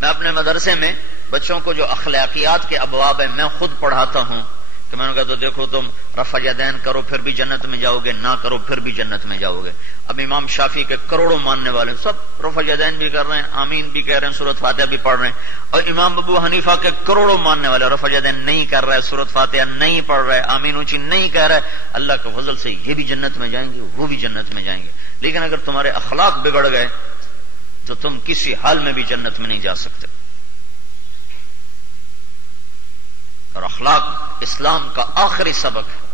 میں اپنے مدرسے میں بچوں کو جو اخلاقیات کے ابواب ہیں میں خود پڑھاتا ہوں. کہ میں نے کہا تو دیکھو تم رفع یدین کرو پھر بھی جنت میں جاؤ گے، نہ کرو پھر بھی جنت میں جاؤ گے۔ اب امام شافعی کے کروڑوں ماننے والے سب رفع یدین بھی کر رہے ہیں، آمین بھی کہہ رہے ہیں، سورۃ فاتحہ بھی پڑھ رہے ہیں، اور امام ابو حنیفہ کے کروڑوں ماننے والے رفع یدین نہیں کر رہے، سورۃ فاتحہ نہیں پڑھ رہے، آمین اونچی نہیں کہہ رہے۔ اللہ کے فضل سے یہ بھی جنت میں جائیں گے، وہ بھی جنت میں جائیں گے۔ لیکن اگر تمہارے اخلاق بگڑ گئے تو تم کسی حال میں بھی جنت میں نہیں جا سکتے۔ اور اخلاق اسلام کا آخری سبق ہے،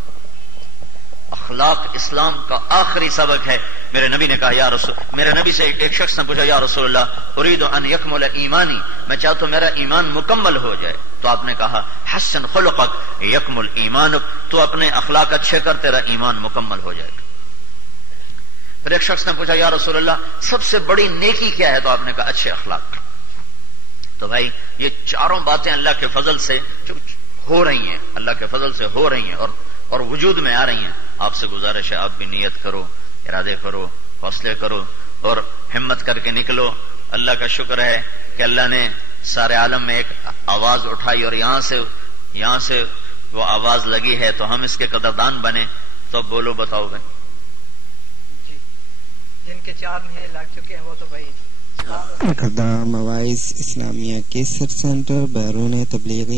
اخلاق اسلام کا آخری سبق ہے۔ میرے نبی نے کہا یا رسول، میرے نبی سے ایک شخص نے پوچھا یا رسول اللہ اريد ان يكمل ایمانی، میں چاہتا ہوں میرا ایمان مکمل ہو جائے، تو آپ نے کہا حسن خلقک یکمل ایمانک، تو اپنے اخلاق اچھے کر تیرا ایمان مکمل ہو جائے گا۔ پھر ایک شخص نے پوچھا یا رسول اللہ سب سے بڑی نیکی کیا ہے، تو آپ نے کہا اچھے اخلاق۔ تو بھائی یہ چاروں باتیں اللہ کے فضل سے جو ہو رہی ہیں، اللہ کے فضل سے ہو رہی ہیں اور وجود میں آ رہی ہیں۔ آپ سے گزارش ہے آپ بھی نیت کرو، ارادے کرو، حوصلے کرو اور ہمت کر کے نکلو۔ اللہ کا شکر ہے کہ اللہ نے سارے عالم میں ایک آواز اٹھائی اور یہاں سے وہ آواز لگی ہے، تو ہم اس کے قدردان بنے۔ تو بولو بتاؤ بھائی، جن کے 4 مہینے لگ چکے ہیں وہ تو بھائی مواعظ اسلامیہ کیسٹ سینٹر بیرون تبلیغی